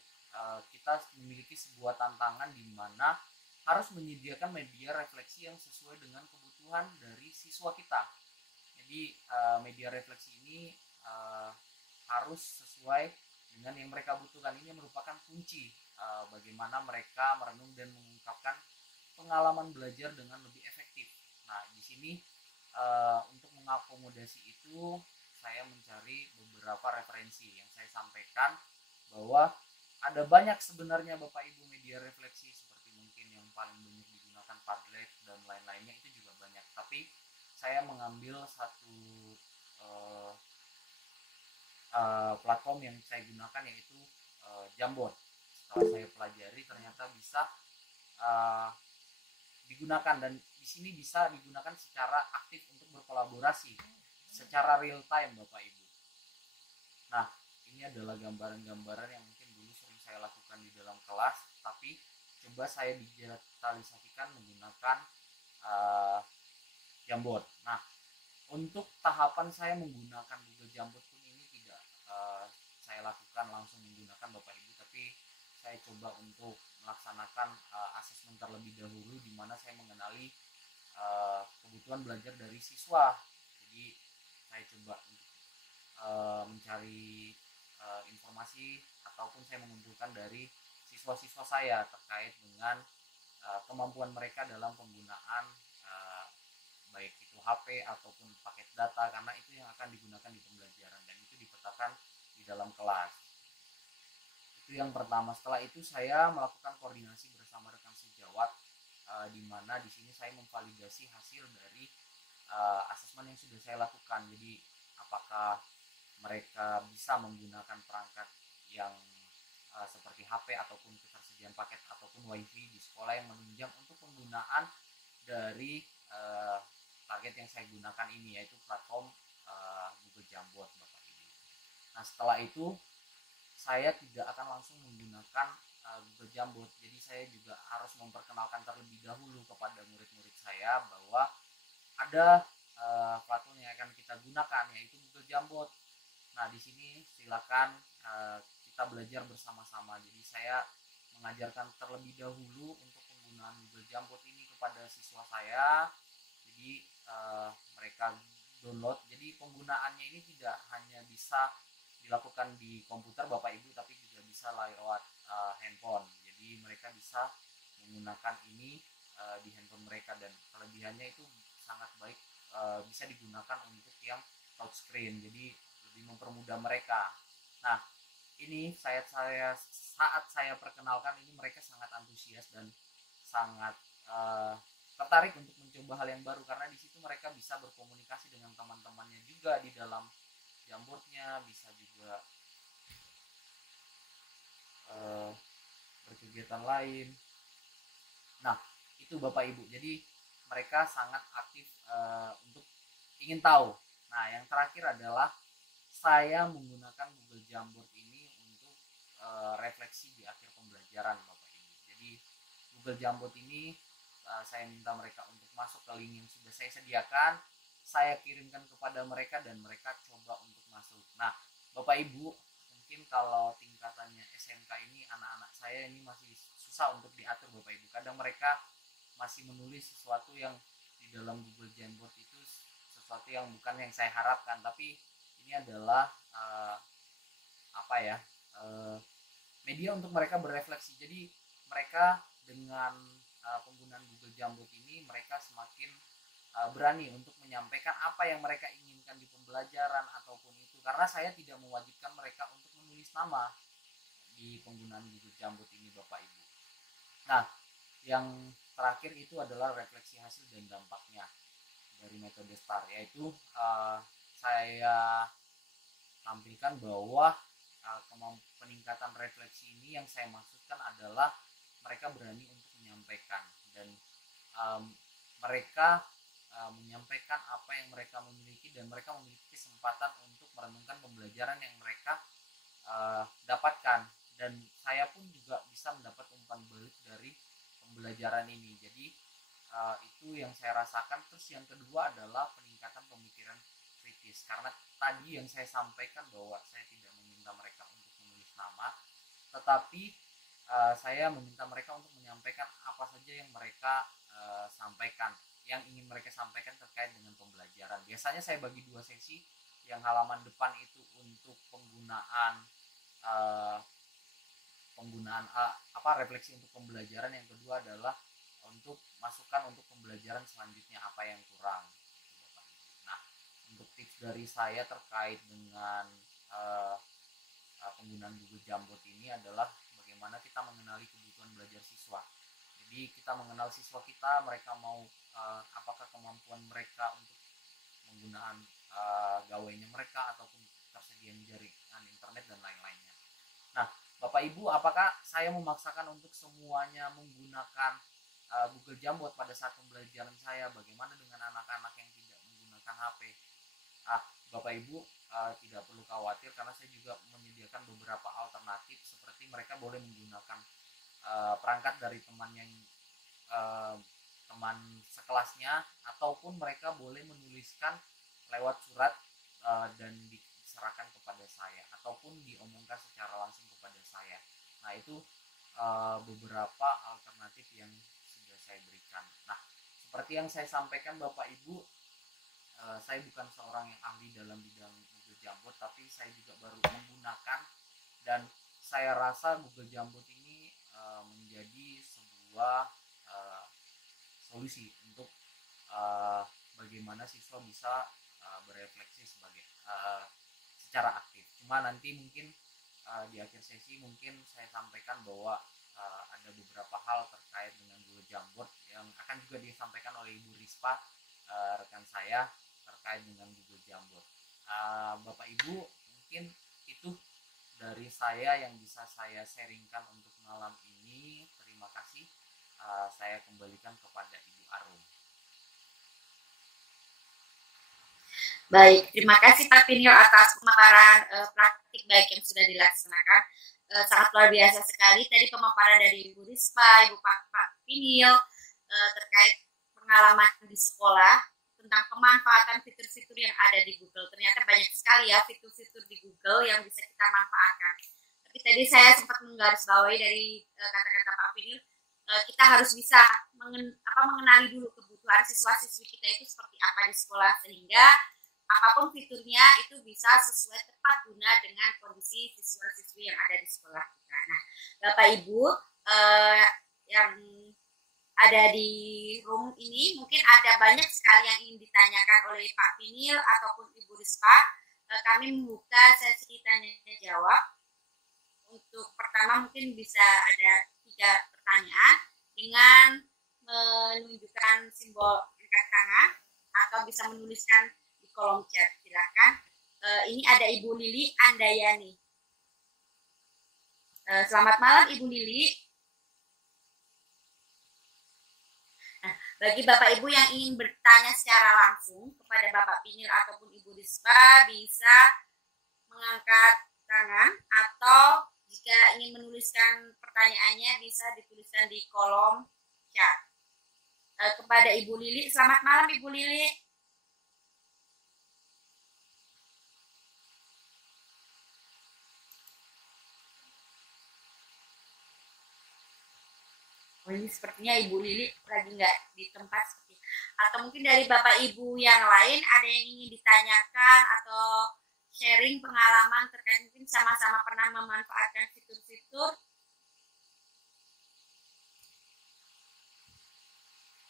kita memiliki sebuah tantangan di mana harus menyediakan media refleksi yang sesuai dengan kebutuhan dari siswa kita. Jadi media refleksi ini harus sesuai dengan yang mereka butuhkan. Ini merupakan kunci bagaimana mereka merenung dan mengungkapkan pengalaman belajar dengan lebih efektif. Nah, di sini untuk mengakomodasi itu saya mencari beberapa referensi yang saya sampaikan bahwa ada banyak sebenarnya, Bapak Ibu, media refleksi seperti mungkin yang paling banyak digunakan Padlet dan lain-lainnya, itu juga banyak. Tapi saya mengambil satu platform yang saya gunakan, yaitu Jamboard. Setelah saya pelajari ternyata bisa digunakan, dan di sini bisa digunakan secara aktif untuk berkolaborasi secara real time, Bapak Ibu. Nah, ini adalah gambaran-gambaran yang mungkin dulu sering saya lakukan di dalam kelas, tapi coba saya digitalisasikan menggunakan Jamboard. Nah, untuk tahapan saya menggunakan Google Jamboard pun ini tidak saya lakukan langsung menggunakan, Bapak Ibu, tapi saya coba untuk melaksanakan asesmen terlebih dahulu, di mana saya mengenali kebutuhan belajar dari siswa. Jadi saya coba untuk mencari informasi ataupun saya mengumpulkan dari siswa-siswa saya terkait dengan kemampuan mereka dalam penggunaan baik itu HP ataupun paket data, karena itu yang akan digunakan di pembelajaran dan itu dipetakan di dalam kelas. Itu yang pertama. Setelah itu saya melakukan koordinasi bersama rekan sejawat, di mana di sini saya memvalidasi hasil dari asesmen yang sudah saya lakukan. Jadi apakah mereka bisa menggunakan perangkat yang seperti HP ataupun ketersediaan paket ataupun WiFi di sekolah yang menunjang untuk penggunaan dari target yang saya gunakan ini, yaitu platform Google Jamboard, Bapak Ibu. Nah, setelah itu saya tidak akan langsung menggunakan Google Jamboard. Jadi saya juga harus memperkenalkan terlebih dahulu kepada murid-murid saya bahwa ada platform yang akan kita gunakan, yaitu Google Jamboard. Nah, di sini silakan kita belajar bersama-sama. Jadi saya mengajarkan terlebih dahulu untuk penggunaan Google Jamboard ini kepada siswa saya. Jadi mereka download. Jadi penggunaannya ini tidak hanya bisa dilakukan di komputer, Bapak Ibu, tapi juga bisa bisa lewat handphone. Jadi mereka bisa menggunakan ini di handphone mereka, dan kelebihannya itu sangat baik, bisa digunakan untuk yang touchscreen, jadi lebih mempermudah mereka. Nah, ini saat saya perkenalkan ini, mereka sangat antusias dan sangat tertarik untuk mencoba hal yang baru, karena di situ mereka bisa berkomunikasi dengan teman-temannya juga di dalam Jamboardnya, bisa juga berkegiatan lain. Nah, itu Bapak Ibu. Jadi mereka sangat aktif untuk ingin tahu. Nah, yang terakhir adalah saya menggunakan Google Jamboard ini untuk refleksi di akhir pembelajaran, Bapak Ibu. Jadi Google Jamboard ini saya minta mereka untuk masuk ke link yang sudah saya sediakan, saya kirimkan kepada mereka dan mereka coba untuk masuk. Nah, Bapak Ibu, mungkin kalau tingkatannya SMK ini, anak-anak saya ini masih susah untuk diatur, Bapak Ibu. Kadang mereka masih menulis sesuatu yang di dalam Google Jamboard itu sesuatu yang bukan yang saya harapkan, tapi ini adalah media untuk mereka berefleksi. Jadi mereka dengan penggunaan Google Jamboard ini, mereka semakin berani untuk menyampaikan apa yang mereka inginkan di pembelajaran ataupun itu, karena saya tidak mewajibkan mereka untuk menulis nama di penggunaan Google Jamboard ini, Bapak Ibu. Nah, yang terakhir itu adalah refleksi hasil dan dampaknya dari metode STAR, yaitu saya tampilkan bahwa peningkatan refleksi ini yang saya maksudkan adalah mereka berani untuk menyampaikan, dan mereka menyampaikan apa yang mereka memiliki, dan mereka memiliki kesempatan untuk merenungkan pembelajaran yang mereka dapatkan, dan saya pun juga bisa mendapat umpan balik dari pembelajaran ini. Jadi itu yang saya rasakan. Terus yang kedua adalah peningkatan pemikiran kritis, karena tadi yang saya sampaikan bahwa saya tidak meminta mereka untuk menulis nama, tetapi saya meminta mereka untuk menyampaikan apa saja yang mereka sampaikan, yang ingin mereka sampaikan terkait dengan pembelajaran. Biasanya saya bagi 2 sesi. Yang halaman depan itu untuk penggunaan refleksi untuk pembelajaran. Yang kedua adalah untuk masukan untuk pembelajaran selanjutnya, apa yang kurang. Nah, untuk tips dari saya terkait dengan penggunaan Google Jamboard ini adalah bagaimana kita mengenali kebutuhan belajar siswa. Jadi kita mengenal siswa kita, mereka mau apakah kemampuan mereka untuk penggunaan gawainya mereka ataupun tersedianya jaringan internet dan lain-lainnya. Nah, Bapak Ibu, apakah saya memaksakan untuk semuanya menggunakan Google Jamboard pada saat pembelajaran saya? Bagaimana dengan anak-anak yang tidak menggunakan HP? Bapak Ibu tidak perlu khawatir, karena saya juga menyediakan beberapa alternatif, seperti mereka boleh menggunakan perangkat dari teman yang teman sekelasnya, ataupun mereka boleh menuliskan lewat surat dan diserahkan kepada saya, ataupun diomongkan secara langsung kepada saya. Nah, itu beberapa alternatif yang sudah saya berikan. Nah, seperti yang saya sampaikan Bapak Ibu, saya bukan seorang yang ahli dalam bidang Google Jamboard, tapi saya juga baru menggunakan, dan saya rasa Google Jamboard ini menjadi sebuah solusi untuk bagaimana siswa bisa berefleksi secara aktif. Cuma nanti mungkin di akhir sesi mungkin saya sampaikan bahwa ada beberapa hal terkait dengan Google Jamboard yang akan juga disampaikan oleh Ibu Rispa, rekan saya, terkait dengan Google Jamboard. Bapak Ibu, mungkin itu dari saya yang bisa saya sharingkan untuk malam ini. Terima kasih. Saya kembalikan kepada Ibu Arum. Baik, terima kasih Pak Pinil atas pemaparan praktik baik yang sudah dilaksanakan. Sangat luar biasa sekali tadi pemaparan dari Ibu Rispa, Ibu Pak Pinil terkait pengalaman di sekolah tentang pemanfaatan fitur-fitur yang ada di Google. Ternyata banyak sekali ya fitur-fitur di Google yang bisa kita manfaatkan. Tapi tadi saya sempat menggarisbawahi dari kata-kata Pak Pinil, kita harus bisa mengenali dulu kebutuhan siswa-siswi kita itu seperti apa di sekolah, sehingga apapun fiturnya itu bisa sesuai tepat guna dengan kondisi siswa-siswi yang ada di sekolah kita. Nah, Bapak Ibu yang ada di room ini mungkin ada banyak sekali yang ingin ditanyakan oleh Pak Pinil ataupun Ibu Rispa. Kami membuka sesi tanya jawab. Untuk pertama mungkin bisa ada 3 pertanyaan dengan menunjukkan simbol angkat tangan atau bisa menuliskan di kolom chat. Silakan. Ini ada Ibu Lili Andayani. Selamat malam Ibu Lili. Nah, bagi Bapak Ibu yang ingin bertanya secara langsung kepada Bapak Pinil ataupun Ibu Rispa bisa mengangkat tangan atau jika ingin menuliskan pertanyaannya bisa dituliskan di kolom chat. Kepada Ibu Lili, selamat malam Ibu Lili. Oh, ini sepertinya Ibu Lili lagi nggak di tempat seperti. Atau mungkin dari Bapak Ibu yang lain ada yang ingin ditanyakan atau sharing pengalaman terkait mungkin sama-sama pernah memanfaatkan fitur-fitur.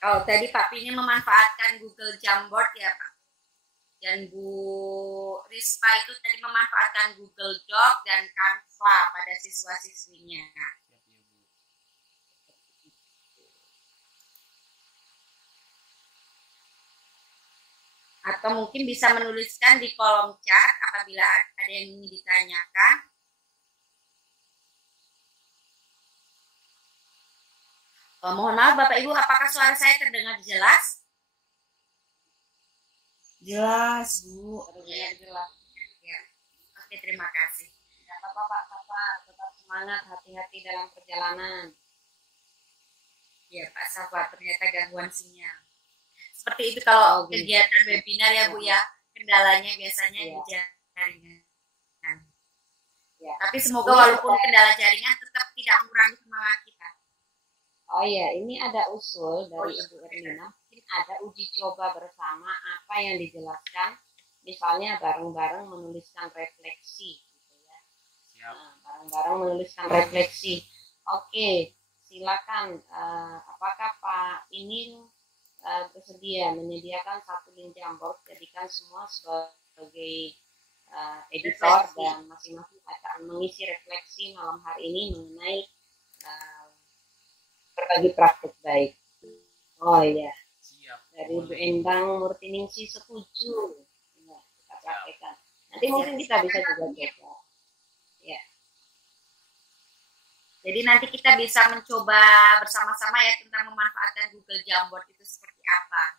Oh, tadi Pak Pini memanfaatkan Google Jamboard ya Pak. Dan Bu Rispa itu tadi memanfaatkan Google Doc dan Canva pada siswa-siswinya. Atau mungkin bisa menuliskan di kolom chat apabila ada yang ingin ditanyakan. Mohon maaf Bapak Ibu, apakah suara saya terdengar jelas? Jelas, Bu. Terdengar jelas. Ya. Oke, terima kasih. Tidak apa-apa Pak, Sabar, tetap semangat, hati-hati dalam perjalanan. Ya Pak Sabar, ternyata gangguan sinyal. Seperti itu kalau kegiatan webinar ya Bu ya, kendalanya biasanya di jaringan. Ya. Tapi semoga walaupun kendala jaringan tetap tidak mengurangi semangat kita. Oh iya, ini ada usul dari Ibu Erlina, mungkin ada uji coba bersama apa yang dijelaskan, misalnya bareng-bareng menuliskan refleksi, gitu ya. Nah, bareng-bareng menuliskan refleksi. Oke, silakan. Apakah Pak ini bersedia menyediakan satu link Jamboard, jadikan semua sebagai editor dan masing-masing akan mengisi refleksi malam hari ini mengenai berbagi praktik baik. Oh iya, dari Bu Endang Murtiningsi setuju. Ya, kita praktekkan. Nanti mungkin kita bisa juga coba. Ya. Jadi nanti kita bisa mencoba bersama-sama ya tentang memanfaatkan Google Jamboard itu seperti apa.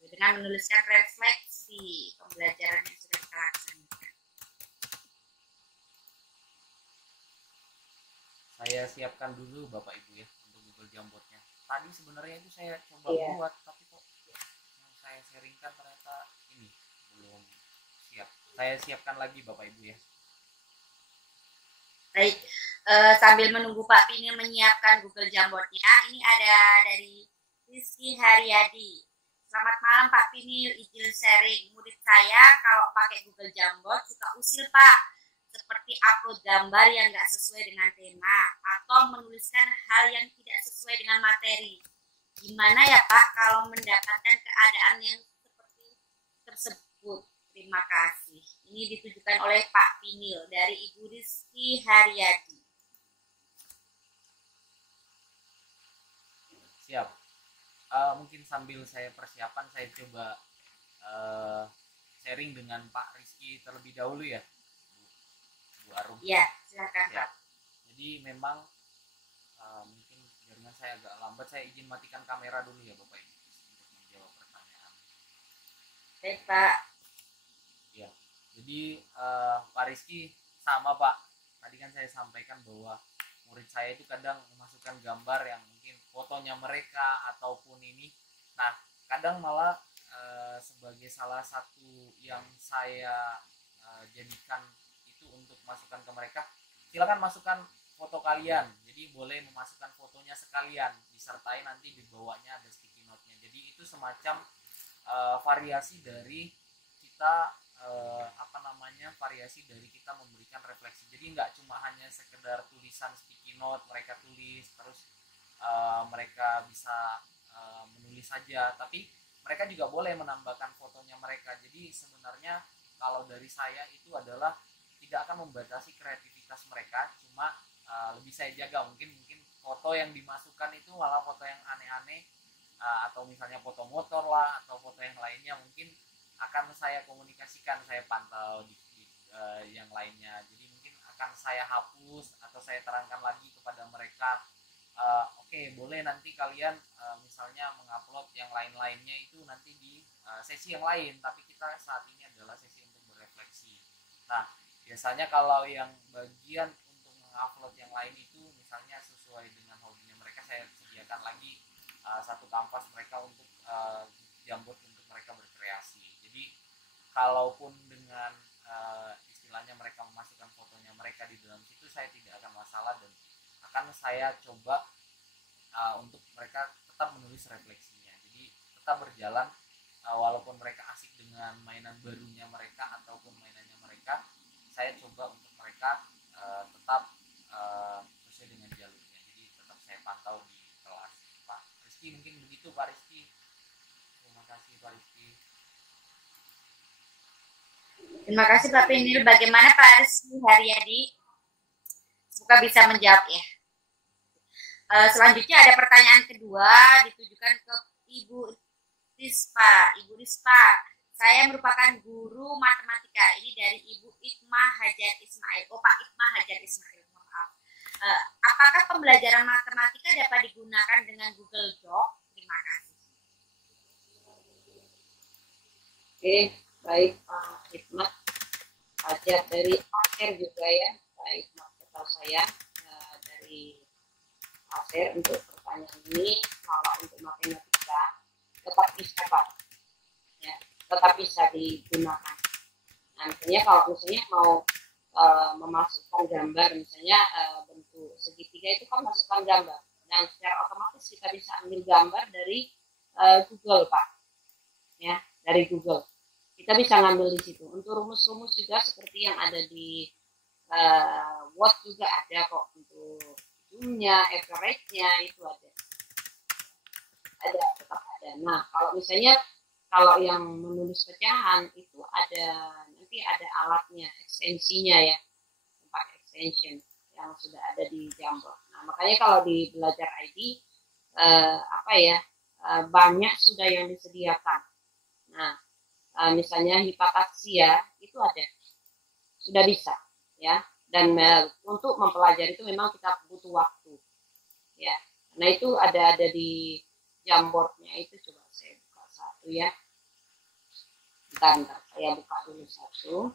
Dengan menuliskan refleksi pembelajaran yang sudah kita laksanakan. Saya siapkan dulu Bapak Ibu ya untuk Google Jamboardnya. Tadi sebenarnya itu saya coba buat, tapi kok yang saya sharingkan ternyata ini belum siap. Saya siapkan lagi Bapak Ibu ya. Baik, sambil menunggu Pak Pini menyiapkan Google Jamboardnya, ini ada dari Rizky Haryadi. Selamat malam Pak Pini, izin sharing. Murid saya kalau pakai Google Jamboard suka usil Pak, seperti upload gambar yang nggak sesuai dengan tema atau menuliskan hal yang tidak sesuai dengan materi. Gimana ya Pak kalau mendapatkan keadaan yang seperti tersebut? Terima kasih. Ini ditujukan oleh Pak Pinil dari Ibu Rizky Haryadi. Siap. Mungkin sambil saya persiapan, saya coba sharing dengan Pak Rizky terlebih dahulu ya, Bu Arum. Iya, silakan Ya. Pak. Jadi memang mungkin jaringan saya agak lambat, saya izin matikan kamera dulu ya Bapak Ibu untuk menjawab pertanyaan. Baik Pak. Ya. Jadi Pak Rizky sama Pak. Tadi kan saya sampaikan bahwa murid saya itu kadang memasukkan gambar yang mungkin fotonya mereka ataupun ini. Nah, kadang malah sebagai salah satu yang saya jadikan itu untuk masukkan ke mereka, silakan masukkan foto kalian. Jadi boleh memasukkan fotonya sekalian, disertai nanti di bawahnya ada sticky note-nya. Jadi itu semacam variasi dari kita variasi dari kita memberikan refleksi. Jadi nggak cuma hanya sekedar tulisan sticky note mereka tulis terus mereka bisa menulis saja, tapi mereka juga boleh menambahkan fotonya mereka. Jadi sebenarnya kalau dari saya itu adalah tidak akan membatasi kreativitas mereka, cuma lebih saya jaga mungkin foto yang dimasukkan itu malah foto yang aneh-aneh, atau misalnya foto motor lah atau foto yang lainnya mungkin akan saya komunikasikan, saya pantau di yang lainnya. Jadi mungkin akan saya hapus atau saya terangkan lagi kepada mereka, oke, boleh nanti kalian misalnya mengupload yang lain-lainnya itu nanti di sesi yang lain, tapi kita saat ini adalah sesi untuk berefleksi. Nah, biasanya kalau yang bagian untuk mengupload yang lain itu misalnya sesuai dengan hobinya mereka, saya sediakan lagi satu kanvas mereka untuk Jamboard untuk mereka berkreasi. Jadi kalaupun dengan istilahnya mereka memasukkan fotonya mereka di dalam situ, saya tidak akan masalah dan akan saya coba untuk mereka tetap menulis refleksinya. Jadi tetap berjalan walaupun mereka asik dengan mainan barunya mereka ataupun mainannya mereka, saya coba untuk mereka tetap sesuai dengan jalurnya. Jadi tetap saya pantau di kelas. Pak Rizky, mungkin begitu Pak Rizky. Terima kasih Pak Rizky. Terima kasih Pak Pinil. Bagaimana Pak Rizky Haryadi? Semoga bisa menjawab ya. Selanjutnya ada pertanyaan kedua ditujukan ke Ibu Rispa. Ibu Rispa, saya merupakan guru matematika. Ini dari Ibu Itma Hajar Ismail. Oh, Pak Itma Hajar Ismail. Maaf. Apakah pembelajaran matematika dapat digunakan dengan Google Doc? Terima kasih. Oke, baik Pak Hikmat Hajar dari Akhir juga ya. Baik, maksud saya dari Akhir untuk pertanyaan ini. Kalau untuk matematika tetap bisa Pak, ya, tetap bisa digunakan. Nah, misalnya kalau misalnya mau memasukkan gambar, misalnya bentuk segitiga itu kan masukkan gambar, dan secara otomatis kita bisa ambil gambar dari Google Pak, ya, dari Google. Kita bisa ngambil di situ. Untuk rumus-rumus juga seperti yang ada di Word juga ada kok, untuk zoom-nya, average-nya itu ada, tetap ada. Nah, kalau misalnya kalau yang menulis pecahan itu ada, nanti ada alatnya, ekstensinya ya, pakai extension yang sudah ada di Jamboard. Nah, makanya kalau di Belajar ID banyak sudah yang disediakan. Nah, misalnya hipataksia itu ada, sudah bisa ya. Dan untuk mempelajari itu memang kita butuh waktu ya. Nah, itu ada di Jamboardnya itu. Coba saya buka satu ya. Bentar, saya buka dulu satu.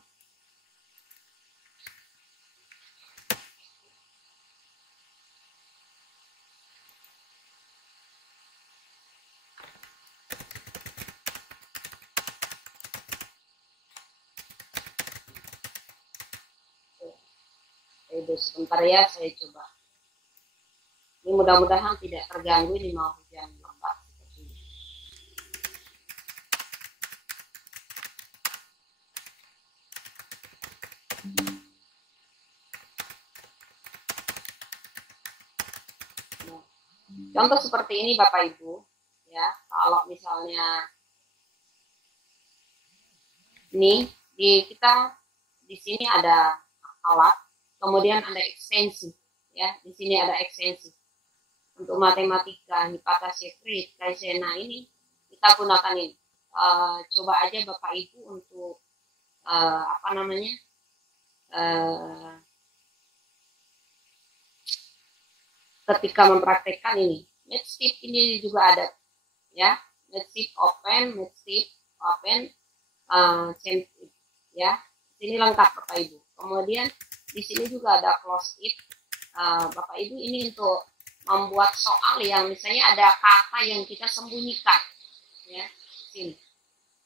Sebentar ya, saya coba. Ini mudah-mudahan tidak terganggu, ini mau hujan lebat. Nah, contoh seperti ini Bapak Ibu, ya. Kalau misalnya ini kita di sini ada alat, kemudian ada ekstensi, ya. Di sini ada ekstensi untuk matematika, hipataksia, krit, kaisena ini kita gunakan ini. Coba aja Bapak Ibu untuk ketika mempraktekkan ini, Matchstick ini juga ada, ya. Matchstick open, ya. Sini lengkap Bapak Ibu. Kemudian di sini juga ada close it. Bapak Ibu, ini untuk membuat soal yang misalnya ada kata yang kita sembunyikan, ya, sini.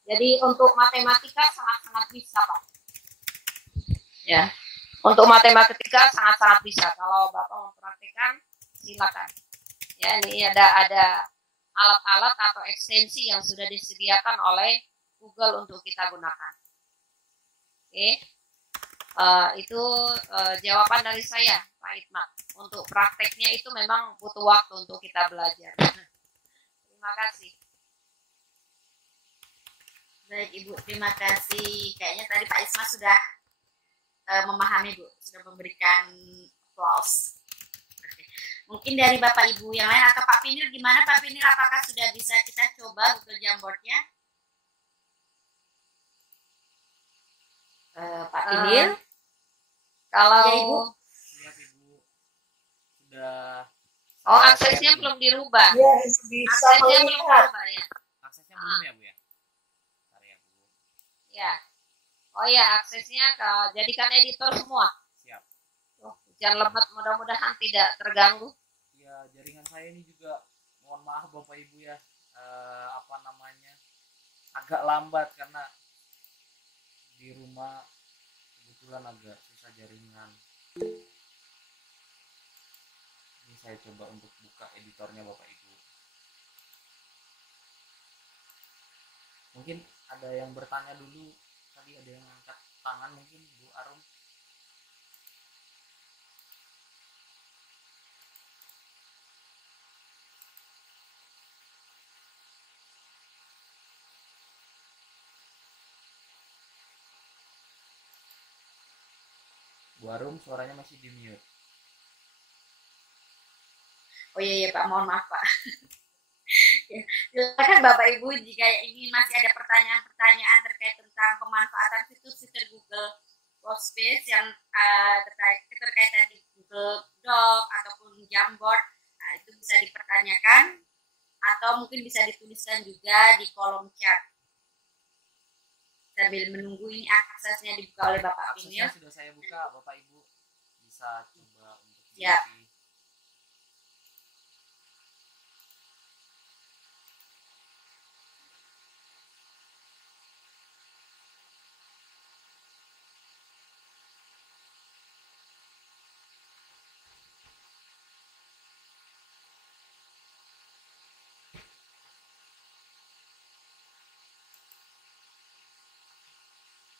Jadi untuk matematika sangat-sangat bisa Pak, ya. Untuk matematika sangat-sangat bisa. Kalau Bapak mempraktikkan, silakan. Ya, ini ada alat-alat atau ekstensi yang sudah disediakan oleh Google untuk kita gunakan. Oke. Itu jawaban dari saya, Pak Itmat. Untuk prakteknya itu memang butuh waktu untuk kita belajar. Terima kasih. Baik Ibu, terima kasih. Kayaknya tadi Pak Isma sudah memahami Bu, sudah memberikan applause. Oke. Mungkin dari Bapak Ibu yang lain atau Pak Pinir gimana Pak Pinir, apakah sudah bisa kita coba Google Jamboard-nya? Pak Pinir? Kalau Ya, Ibu. Siap Ibu. Sudah. aksesnya belum dirubah. Ya, bisa Aksesnya belum melihat. dirubah ya. Aksesnya belum ya Bu ya? Bentar ya Bu. Ya. Oh ya, aksesnya jadikan editor semua. Siap. Hujan lebat, mudah-mudahan tidak terganggu. Ya, jaringan saya ini juga mohon maaf Bapak Ibu ya. Agak lambat karena di rumah kebetulan agak susah jaringan. Ini saya coba untuk buka editornya Bapak Ibu. Mungkin ada yang bertanya dulu. Tadi ada yang angkat tangan mungkin Bu Arum. Bu Arum suaranya masih di mute. Oh iya Pak, mohon maaf Pak. Ya, silakan Bapak Ibu jika ingin masih ada pertanyaan-pertanyaan terkait tentang pemanfaatan fitur-fitur Google Workspace yang keterkaitan di Google Doc ataupun Jamboard, nah itu bisa dipertanyakan atau mungkin bisa dituliskan juga di kolom chat. Sambil menunggu ini aksesnya dibuka oleh Bapak Pinir. Aksesnya sudah saya buka, Bapak Ibu bisa coba untuk Siap. diisi.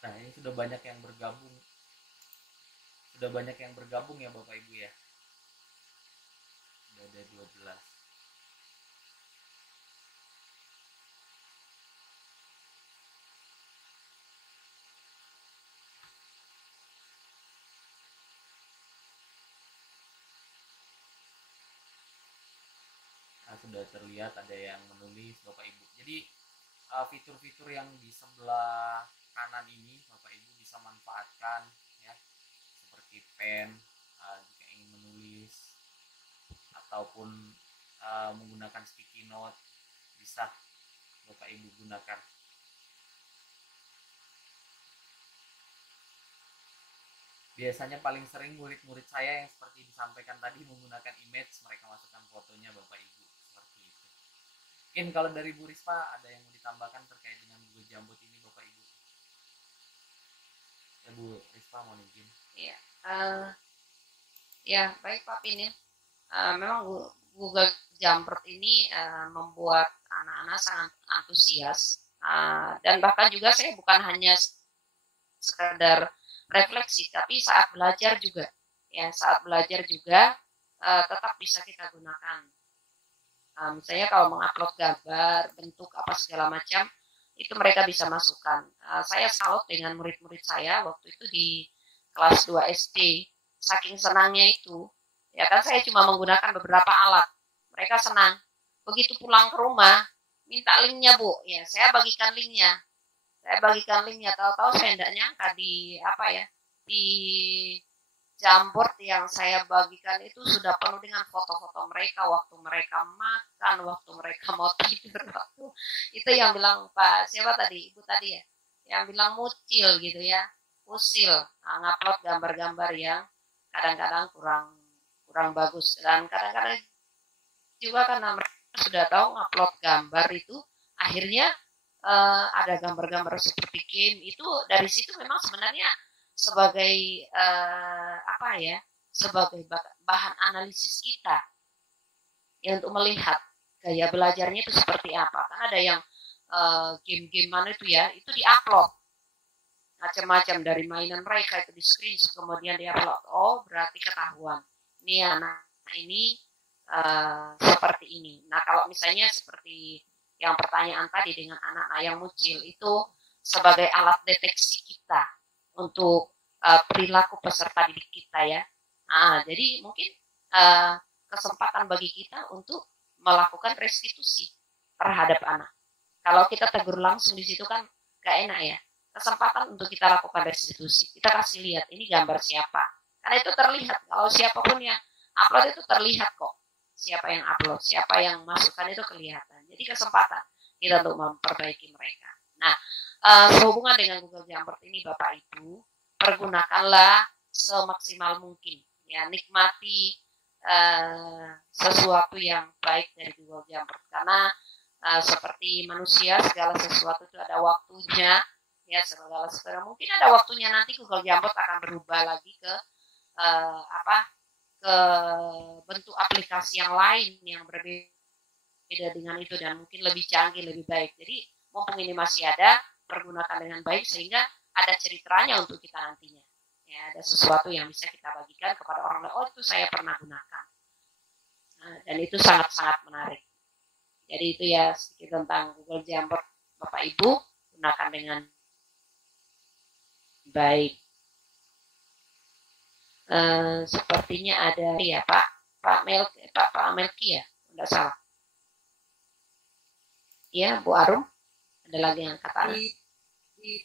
Nah, ini sudah banyak yang bergabung. Sudah banyak yang bergabung ya Bapak Ibu ya. Sudah ada 12. Nah, sudah terlihat ada yang menulis Bapak Ibu. Jadi fitur-fitur yang di sebelah kanan ini Bapak Ibu bisa manfaatkan ya, seperti pen jika ingin menulis ataupun menggunakan sticky note bisa Bapak Ibu gunakan. Biasanya paling sering murid-murid saya yang seperti disampaikan tadi menggunakan image, mereka masukkan fotonya Bapak Ibu seperti itu. Mungkin kalau dari Bu Rispa ada yang mau ditambahkan terkait dengan Google Jamboard ini Bapak Ibu. Ya Bu Rispa mau izin. Ya, ya baik Pak Pinir. Memang Google Jamboard ini membuat anak-anak sangat antusias dan bahkan juga saya bukan hanya sekedar refleksi, tapi saat belajar juga, ya saat belajar juga tetap bisa kita gunakan. Misalnya kalau mengupload gambar, bentuk apa segala macam, itu mereka bisa masukkan. Saya salut dengan murid-murid saya waktu itu di kelas 2 SD, saking senangnya itu, ya kan saya cuma menggunakan beberapa alat, mereka senang. Begitu pulang ke rumah, minta linknya Bu, ya saya bagikan linknya. Tahu-tahu saya tidak nyangka di di Jamboard yang saya bagikan itu sudah penuh dengan foto-foto mereka waktu mereka makan, waktu mereka mau tidur, waktu itu yang bilang Pak siapa tadi, Ibu tadi ya, yang bilang mucil gitu ya, usil, ngupload gambar-gambar yang kadang-kadang kurang bagus dan kadang-kadang juga karena mereka sudah tahu ngupload gambar itu akhirnya ada gambar-gambar seperti game itu dari situ memang sebenarnya sebagai sebagai bahan analisis kita ya untuk melihat gaya belajarnya itu seperti apa. Kan ada yang game-game mana itu ya itu diupload. macam-macam dari mainan mereka itu di screenshot kemudian dia upload. Oh, berarti ketahuan. Ini anak ini seperti ini. Nah, kalau misalnya seperti yang pertanyaan tadi dengan anak-anak yang muncul itu sebagai alat deteksi kita untuk perilaku peserta didik kita ya. Nah, jadi mungkin kesempatan bagi kita untuk melakukan restitusi terhadap anak. Kalau kita tegur langsung di situ kan gak enak ya. Kesempatan untuk kita lakukan restitusi. Kita kasih lihat ini gambar siapa. Karena itu terlihat. Kalau siapapun yang upload itu terlihat kok. Siapa yang upload, siapa yang masukkan itu kelihatan. Jadi kesempatan kita untuk memperbaiki mereka. Nah, sehubungan dengan Google Jamboard ini Bapak Ibu, pergunakanlah semaksimal mungkin. Ya, nikmati sesuatu yang baik dari Google Jamboard. Karena seperti manusia, segala sesuatu itu ada waktunya. Ya, segala sesuatu. Mungkin ada waktunya nanti Google Jamboard akan berubah lagi ke ke bentuk aplikasi yang lain yang berbeda dengan itu dan mungkin lebih canggih, lebih baik. Jadi mumpung ini masih ada, pergunakan dengan baik sehingga ada ceritanya untuk kita nantinya. Ya, ada sesuatu yang bisa kita bagikan kepada orang lain. Oh, itu saya pernah gunakan. Nah, dan itu sangat-sangat menarik. Jadi itu ya sedikit tentang Google Jamboard, Bapak Ibu, gunakan dengan baik. Sepertinya ada ya Pak Melki ya, tidak salah. Ya, Bu Arum, ada lagi yang kata di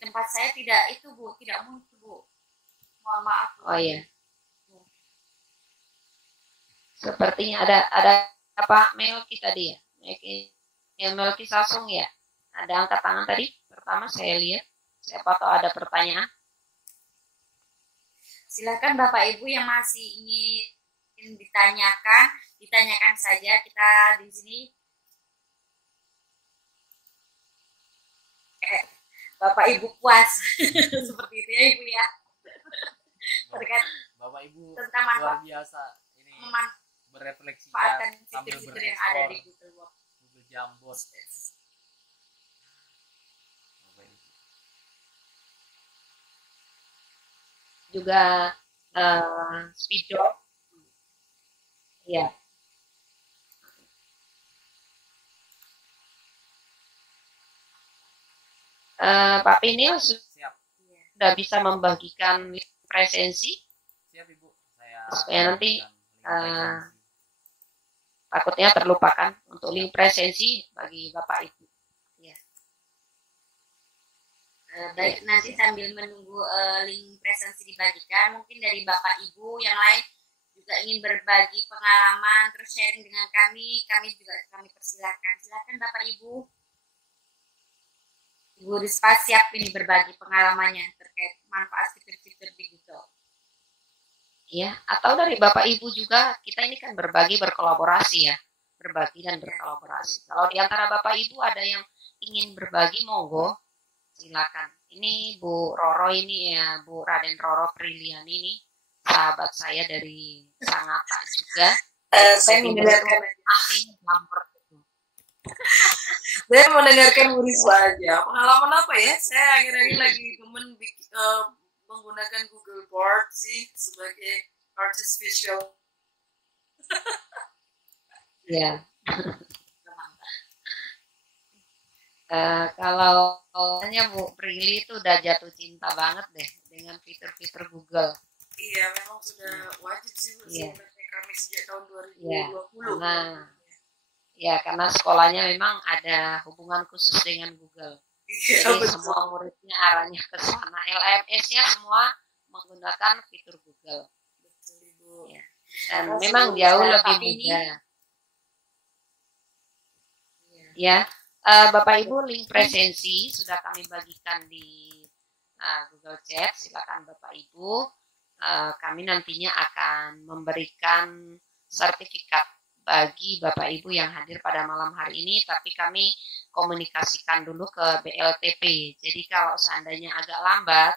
tempat saya tidak itu Bu, tidak muncul Bu. Mohon maaf. Oh iya. Sepertinya ada Pak Melki tadi ya, Melki Sasung ya. Ada angkat tangan tadi. Pertama saya lihat, siapa tahu ada pertanyaan. Silakan Bapak Ibu yang masih ingin ditanyakan saja. Kita di sini. Bapak Ibu puas seperti itu ya Ibu ya. Terkait Bapak Ibu tentang luar biasa ini berefleksi sambil fitur-fitur yang ada di Google Jamboard. Juga spidol ya. Pak Pinil sudah bisa membagikan presensi. Siap Ibu, saya supaya nanti takutnya terlupakan untuk link presensi bagi Bapak Ibu. Ya. Baik, nanti sambil menunggu link presensi dibagikan, mungkin dari Bapak Ibu yang lain juga ingin berbagi pengalaman terus sharing dengan kami juga kami persilakan. Silakan Bapak Ibu. Ibu Rispa siap ini berbagi pengalamannya terkait manfaat fitur-fitur di Google. Ya, atau dari Bapak Ibu juga, kita ini kan berbagi berkolaborasi ya, berbagi dan berkolaborasi. Kalau di antara Bapak Ibu ada yang ingin berbagi, monggo. Silakan. Ini Bu Roro ini ya, Bu Raden Roro Priliani ini sahabat saya dari Sangatta juga. Saya mendengarkan saya mendengarkan Bu Risma aja. Pengalaman apa ya? Saya akhir-akhir lagi menggunakan Google Board sih sebagai artist visual. Ya. Kalau hanya Bu Prilly itu udah jatuh cinta banget deh dengan fitur-fitur Google. Iya, memang sudah wajib sih kami sejak tahun 2020. Iya, ya, karena sekolahnya memang ada hubungan khusus dengan Google. Iya, jadi betul. Semua muridnya arahnya ke sana. LMS-nya semua menggunakan fitur Google. Betul, Ibu. Ya. Dan memang jauh lebih mudah. Ya. Bapak Ibu, link presensi sudah kami bagikan di Google Chat. Silakan Bapak Ibu. Kami nantinya akan memberikan sertifikat bagi Bapak Ibu yang hadir pada malam hari ini, tapi kami komunikasikan dulu ke BLTP. Jadi kalau seandainya agak lambat,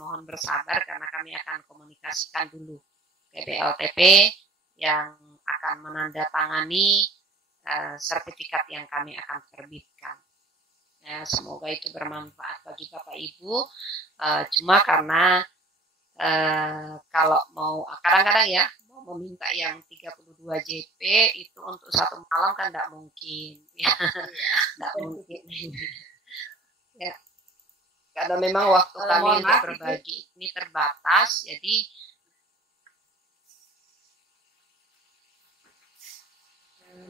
mohon bersabar karena kami akan komunikasikan dulu ke BLTP yang akan menandatangani sertifikat yang kami akan terbitkan. Ya, semoga itu bermanfaat bagi Bapak Ibu. Cuma karena kalau mau kadang-kadang ya mau meminta yang 32 JP itu untuk satu malam kan tidak mungkin ya, tidak mungkin ya, karena memang waktu kami untuk berbagi ini terbatas, jadi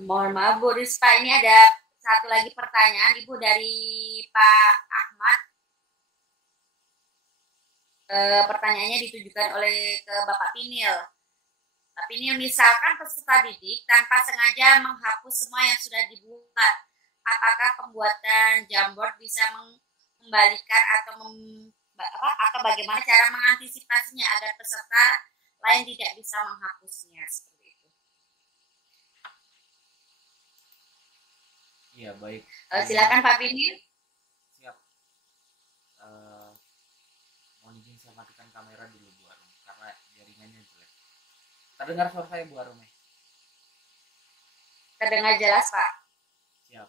mohon maaf Bu Rispa, ini ada satu lagi pertanyaan Ibu dari Pak Ahmad. Pertanyaannya ditujukan oleh ke Bapak Pinil. Pak Pinil, misalkan peserta didik tanpa sengaja menghapus semua yang sudah dibuat, apakah pembuatan Jamboard bisa mengembalikan atau bagaimana cara mengantisipasinya agar peserta lain tidak bisa menghapusnya seperti itu? Iya, baik. Silakan Pak Pinil. Siap. Mohon izin saya matikan kamera dulu Bu Arum karena jaringannya jelek. Terdengar suara saya Bu Arum? Terdengar jelas Pak. Siap.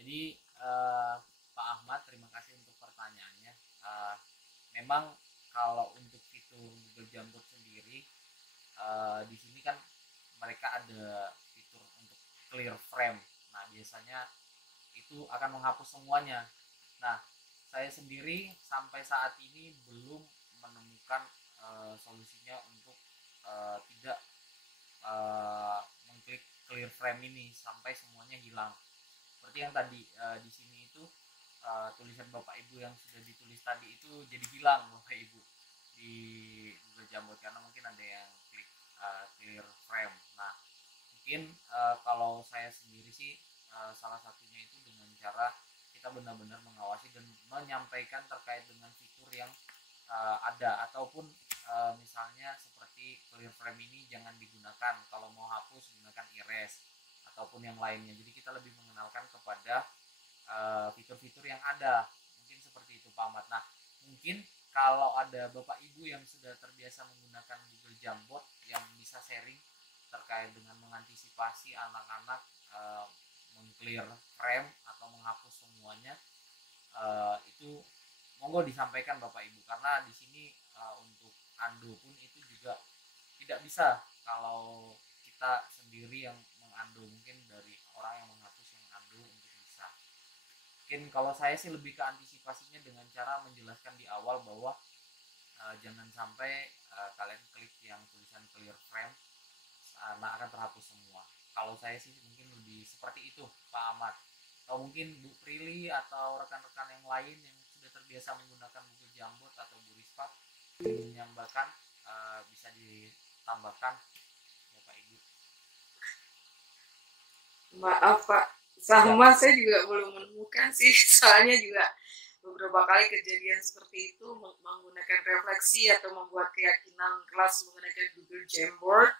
Jadi Pak Ahmad, terima kasih untuk pertanyaannya. Memang kalau untuk fitur Google Jamboard sendiri, di sini kan mereka ada fitur untuk clear frame. Nah, biasanya itu akan menghapus semuanya. Nah, saya sendiri sampai saat ini belum menemukan solusinya untuk tidak mengklik clear frame ini sampai semuanya hilang. Seperti yang tadi di sini itu tulisan Bapak Ibu yang sudah ditulis tadi itu jadi hilang Bapak Ibu di Google Jamboard karena mungkin ada yang klik clear frame. Nah, mungkin kalau saya sendiri sih salah satunya itu dengan cara kita benar-benar mengawasi dan menyampaikan terkait dengan fitur yang ada, ataupun misalnya seperti clear frame ini jangan digunakan, kalau mau hapus gunakan erase ataupun yang lainnya. Jadi kita lebih mengenalkan kepada fitur-fitur yang ada, mungkin seperti itu Pak Ahmad. Nah, mungkin kalau ada Bapak Ibu yang sudah terbiasa menggunakan Google Jamboard yang bisa sharing terkait dengan mengantisipasi anak-anak meng-clear frame atau menghapus semuanya, itu monggo disampaikan Bapak Ibu, karena di sini untuk undo pun itu juga tidak bisa kalau kita sendiri yang mengundo, mungkin dari orang yang menghapus yang undo untuk bisa. Mungkin kalau saya sih lebih ke antisipasinya dengan cara menjelaskan di awal bahwa jangan sampai kalian klik yang tulisan clear frame akan terhapus semua. Kalau saya sih mungkin lebih seperti itu Pak Ahmad, atau mungkin Bu Prilly atau rekan-rekan yang lain yang sudah terbiasa menggunakan Google Jamboard atau Bu Rispa menyampaikan bisa ditambahkan Bapak Ibu. Maaf Pak, sama saya juga belum menemukan sih, soalnya juga beberapa kali kejadian seperti itu menggunakan refleksi atau membuat keyakinan kelas menggunakan Google Jamboard,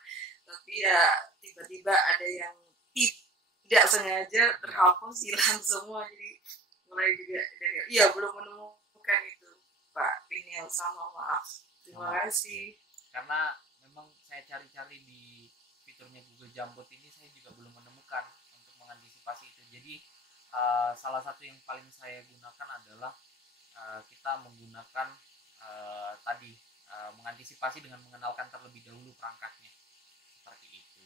tapi ya tiba-tiba ada yang tidak sengaja terhapus, hilang semua. Jadi mulai juga dari belum menemukan itu Pak Pinil, sama maaf. Terima kasih. Karena memang saya cari-cari di fiturnya Google Jamboard ini, saya juga belum menemukan untuk mengantisipasi itu. Jadi salah satu yang paling saya gunakan adalah kita menggunakan tadi mengantisipasi dengan mengenalkan terlebih dahulu perangkatnya, seperti itu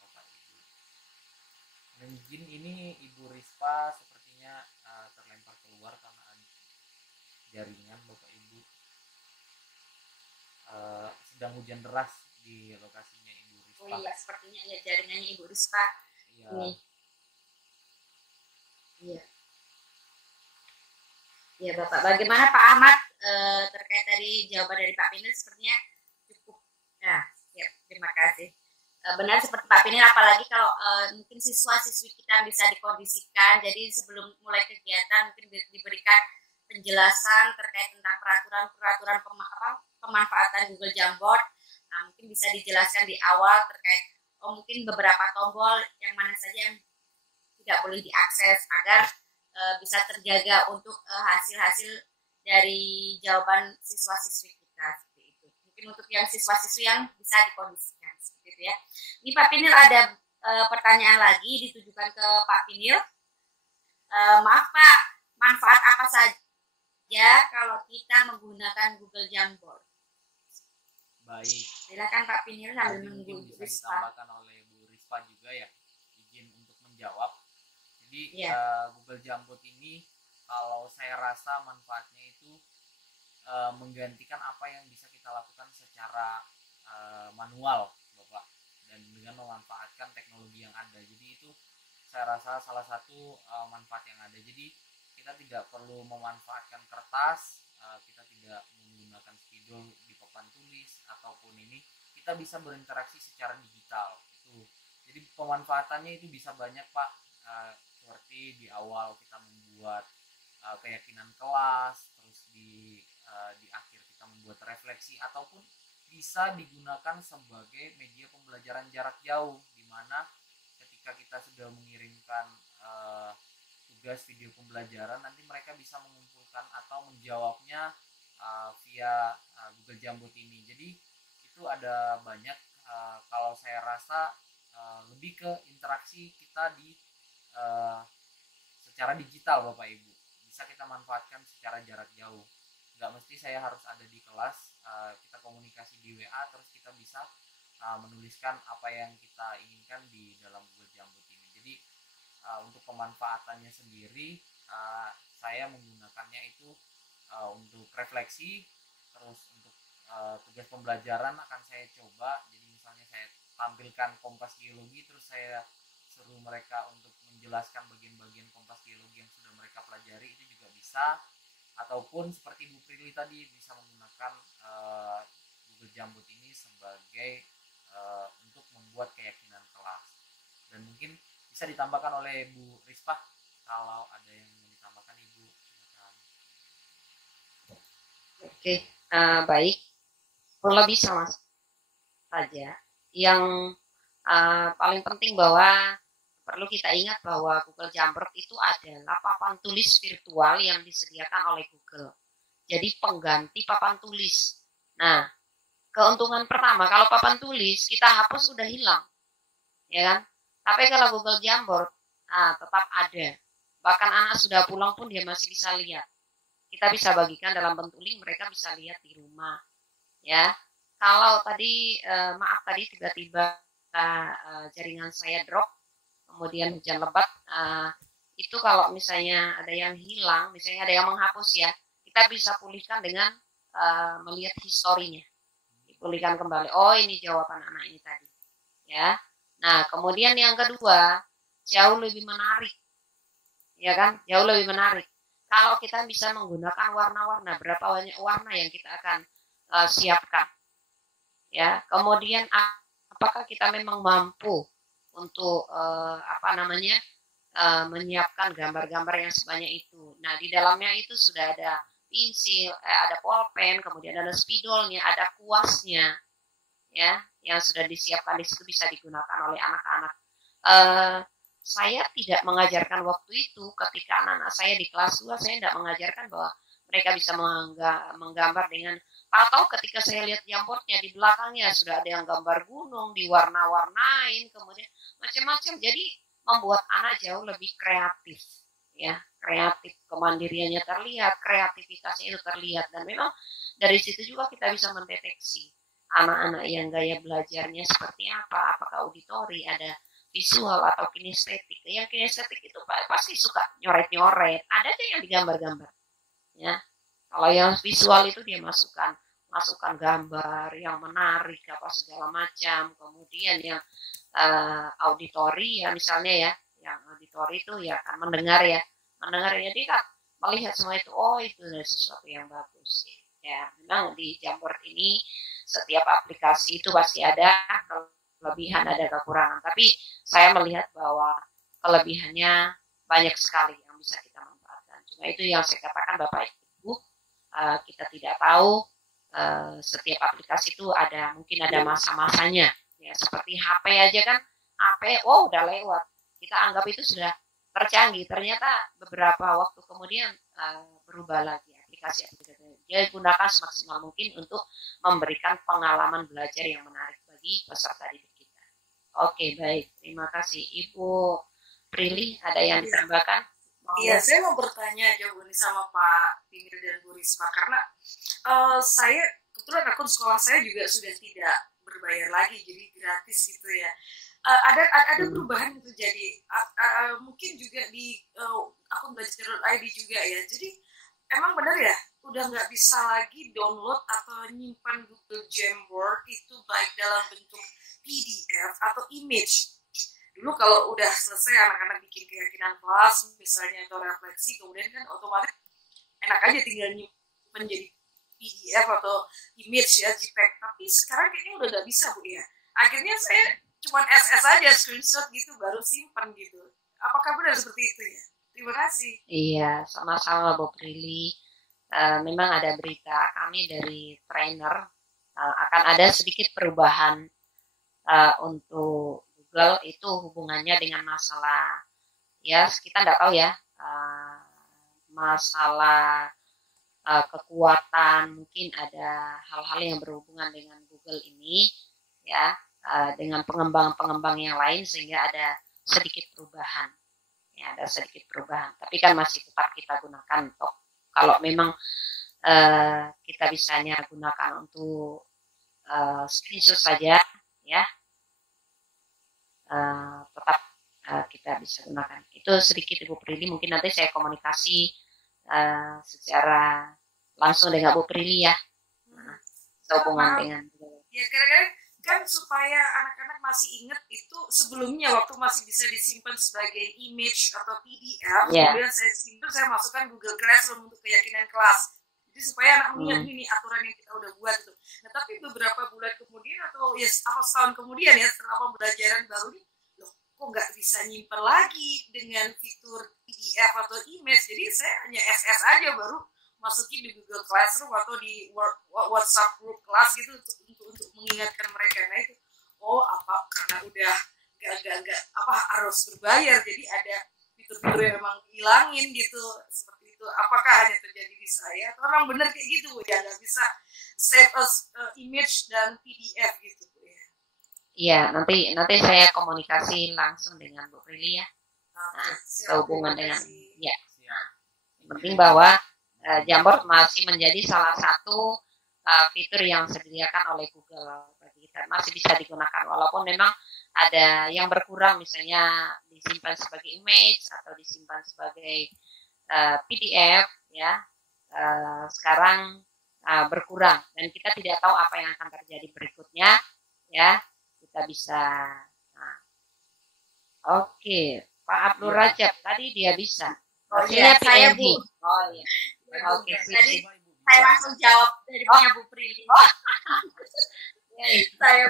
Bapak Ibu. Dan mungkin ini Ibu Rispa sepertinya terlempar keluar karena jaringan Bapak Ibu. Sedang hujan deras di lokasinya Ibu Rispa. Oh iya, sepertinya ya jaringannya Ibu Rispa. Iya. Iya. Ya Bapak, bagaimana Pak Ahmad terkait tadi jawaban dari Pak Pinil? Sepertinya cukup. Nah, ya, terima kasih. Benar seperti Pak Pinil, apalagi kalau mungkin siswa-siswi kita bisa dikondisikan, jadi sebelum mulai kegiatan mungkin diberikan penjelasan terkait tentang peraturan pemanfaatan Google Jamboard. Nah, mungkin bisa dijelaskan di awal terkait mungkin beberapa tombol yang mana saja yang tidak boleh diakses agar bisa terjaga untuk hasil-hasil dari jawaban siswa-siswi kita, seperti itu. Mungkin untuk yang siswa-siswi yang bisa dikondisikan seperti itu ya. Ini Pak Pinil ada pertanyaan lagi ditujukan ke Pak Pinil. Maaf Pak, manfaat apa saja kalau kita menggunakan Google Jamboard? Baik. Silakan Pak Pinir sambil Jadi menunggu mungkin bisa Rispa. ditambahkan oleh Bu Rispa juga ya, izin untuk menjawab. Jadi Iya. Google Jamboard ini kalau saya rasa manfaatnya itu menggantikan apa yang bisa kita lakukan secara manual, Bapak, dan dengan memanfaatkan teknologi yang ada. Jadi itu saya rasa salah satu manfaat yang ada. Jadi kita tidak perlu memanfaatkan kertas, kita tidak menggunakan spidol di papan tulis ataupun ini, kita bisa berinteraksi secara digital. Itu. Jadi pemanfaatannya itu bisa banyak, Pak. Seperti di awal kita membuat keyakinan kelas, terus di akhir kita membuat refleksi, ataupun bisa digunakan sebagai media pembelajaran jarak jauh, di mana ketika kita sudah mengirimkan tugas video pembelajaran, nanti mereka bisa mengumpulkan atau menjawabnya via Google Jamboard ini. Jadi itu ada banyak, kalau saya rasa lebih ke interaksi kita di secara digital, Bapak Ibu. Bisa kita manfaatkan secara jarak jauh. Nggak mesti saya harus ada di kelas, kita komunikasi di WA, terus kita bisa menuliskan apa yang kita inginkan di dalam Google Jamboard ini. Jadi untuk pemanfaatannya sendiri, saya menggunakannya itu untuk refleksi, terus untuk tugas pembelajaran akan saya coba. Jadi misalnya saya tampilkan kompas geologi, terus saya suruh mereka untuk menjelaskan bagian-bagian kompas geologi yang sudah mereka pelajari, itu juga bisa. Ataupun seperti Bu Prilly tadi, bisa menggunakan Google Jamboard ini sebagai untuk membuat keyakinan kelas. Dan mungkin bisa ditambahkan oleh Bu Rispa kalau ada yang mau ditambahkan, Ibu. Oke, baik. Lebih sama saja. Yang paling penting bahwa perlu kita ingat bahwa Google Jamboard itu adalah papan tulis virtual yang disediakan oleh Google. Jadi pengganti papan tulis. Nah, keuntungan pertama, kalau papan tulis kita hapus sudah hilang, ya kan? Tapi kalau Google Jamboard, tetap ada. Bahkan anak sudah pulang pun dia masih bisa lihat. Kita bisa bagikan dalam bentuk link, mereka bisa lihat di rumah, ya. Kalau tadi, maaf tadi tiba-tiba jaringan saya drop, kemudian hujan lebat, itu kalau misalnya ada yang hilang, misalnya ada yang menghapus ya, kita bisa pulihkan dengan melihat historinya, dipulihkan kembali. Oh, ini jawaban anak ini tadi, ya. Nah, kemudian yang kedua, jauh lebih menarik, ya kan? Jauh lebih menarik. Kalau kita bisa menggunakan warna-warna, berapa banyak warna yang kita akan siapkan, ya. Kemudian apakah kita memang mampu untuk menyiapkan gambar-gambar yang sebanyak itu. Nah, di dalamnya itu sudah ada pensil, ada pulpen, kemudian ada spidolnya, ada kuasnya, ya, yang sudah disiapkan di situ bisa digunakan oleh anak-anak. Saya tidak mengajarkan waktu itu ketika anak-anak saya di kelas 2, saya tidak mengajarkan bahwa mereka bisa menggambar dengan, atau ketika saya lihat jamboardnya di belakangnya sudah ada yang gambar gunung diwarna-warnain, kemudian macam-macam. Jadi membuat anak jauh lebih kreatif, ya, kreatif, kemandiriannya terlihat, kreativitasnya itu terlihat, dan memang dari situ juga kita bisa mendeteksi anak-anak yang gaya belajarnya seperti apa, apakah auditori, ada visual atau kinestetik. Yang kinestetik itu pasti suka nyoret-nyoret, ada aja yang digambar-gambar, ya. Kalau yang visual itu dia masukkan gambar yang menarik apa segala macam. Kemudian yang auditori ya misalnya ya, yang auditori itu ya akan mendengar ya, dia kan melihat semua itu, oh itu sesuatu yang bagus ya. Memang di Jamboard ini setiap aplikasi itu pasti ada kelebihan, ada kekurangan, tapi saya melihat bahwa kelebihannya banyak sekali yang bisa kita manfaatkan. Cuma itu yang saya katakan Bapak Ibu, kita tidak tahu setiap aplikasi itu mungkin ada masa-masanya, ya. Seperti HP aja kan, HP udah lewat, kita anggap itu sudah tercanggih, ternyata beberapa waktu kemudian berubah lagi aplikasi-aplikasi. Jadi gunakan semaksimal mungkin untuk memberikan pengalaman belajar yang menarik bagi peserta didik kita. Oke, baik, terima kasih. Ibu Prilly, ada yang ditambahkan? Iya, saya mau bertanya jauh nih sama Pak Pinil dan Bu Risma karena saya kebetulan akun sekolah saya juga sudah tidak berbayar lagi, jadi gratis gitu ya. Ada perubahan yang terjadi, mungkin juga di akun belajar.id juga ya. Jadi emang benar ya, udah nggak bisa lagi download atau nyimpan Google Jamboard itu baik dalam bentuk PDF atau image. Dulu kalau udah selesai anak-anak bikin keyakinan kelas misalnya atau refleksi, kemudian kan otomatis enak aja tinggal menjadi PDF atau image ya, JPEG. Tapi sekarang kayaknya udah nggak bisa Bu ya. Akhirnya saya cuma SS aja, screenshot gitu baru simpan gitu. Apakah benar seperti itu ya? Terima kasih. Iya, sama-sama Bu Prilly. Memang ada berita kami dari trainer akan ada sedikit perubahan untuk Google itu hubungannya dengan masalah, ya kita nggak tahu ya, masalah kekuatan, mungkin ada hal-hal yang berhubungan dengan Google ini ya, dengan pengembang-pengembang yang lain sehingga ada sedikit perubahan ya, ada sedikit perubahan, tapi kan masih tetap kita gunakan untuk kalau memang kita bisanya gunakan untuk screenshot saja ya, tetap kita bisa gunakan. Itu sedikit Ibu Prilly, mungkin nanti saya komunikasi secara langsung dengan Bu Prilly ya, sehubungan dengan ya kadang-kadang kan supaya anak-anak masih ingat itu sebelumnya waktu masih bisa disimpan sebagai image atau PDF, kemudian saya simpan, saya masukkan Google Classroom untuk keyakinan kelas. Jadi supaya anak mengingat ini aturan yang kita udah buat itu. Nah tapi beberapa bulan kemudian atau ya apa setahun kemudian ya setelah pembelajaran baru ini, loh kok nggak bisa nyimpan lagi dengan fitur PDF atau image. Jadi saya hanya SS aja baru masukin di Google Classroom atau di WhatsApp group kelas gitu untuk mengingatkan mereka. Nah itu, oh apa karena udah gak harus berbayar, jadi ada fitur-fitur yang memang hilangin gitu seperti itu. Apakah hanya terjadi di saya atau memang benar kayak gitu Bu ya, nggak bisa save as image dan PDF gitu Bu ya? Iya, nanti saya komunikasi langsung dengan Bu Prilly ya. Sehubungan dengan ya. Yang penting bahwa Jamboard masih menjadi salah satu fitur yang disediakan oleh Google bagi kita, masih bisa digunakan walaupun memang ada yang berkurang, misalnya disimpan sebagai image atau disimpan sebagai PDF ya, sekarang berkurang dan kita tidak tahu apa yang akan terjadi berikutnya ya, kita bisa oke. Pak Abdul Rajab tadi dia bisa. Iya, saya Bu. Oh iya. Oke, jadi saya langsung jawab dari punya Bu Prilly. Saya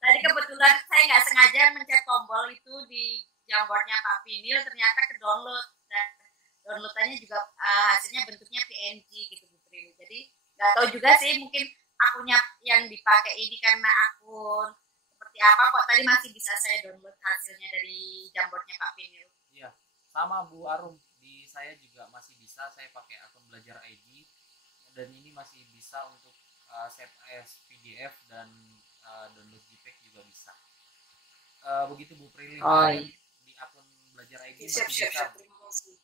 tadi kebetulan saya nggak sengaja mencet tombol itu di Jamboardnya Pak Pinil, ternyata ke download dan downloadannya juga hasilnya bentuknya PNG gitu Bu Prilly. Jadi nggak tahu juga sih, mungkin akunnya yang dipakai ini karena akun seperti apa kok tadi masih bisa saya download hasilnya dari Jamboardnya Pak Pinil. Iya, sama Bu Arum, di saya juga masih bisa, saya pakai akun belajar ID dan ini masih bisa untuk save as PDF dan download JPEG juga bisa. Begitu Bu Prilly, di akun belajar ID masih bisa. Terima kasih.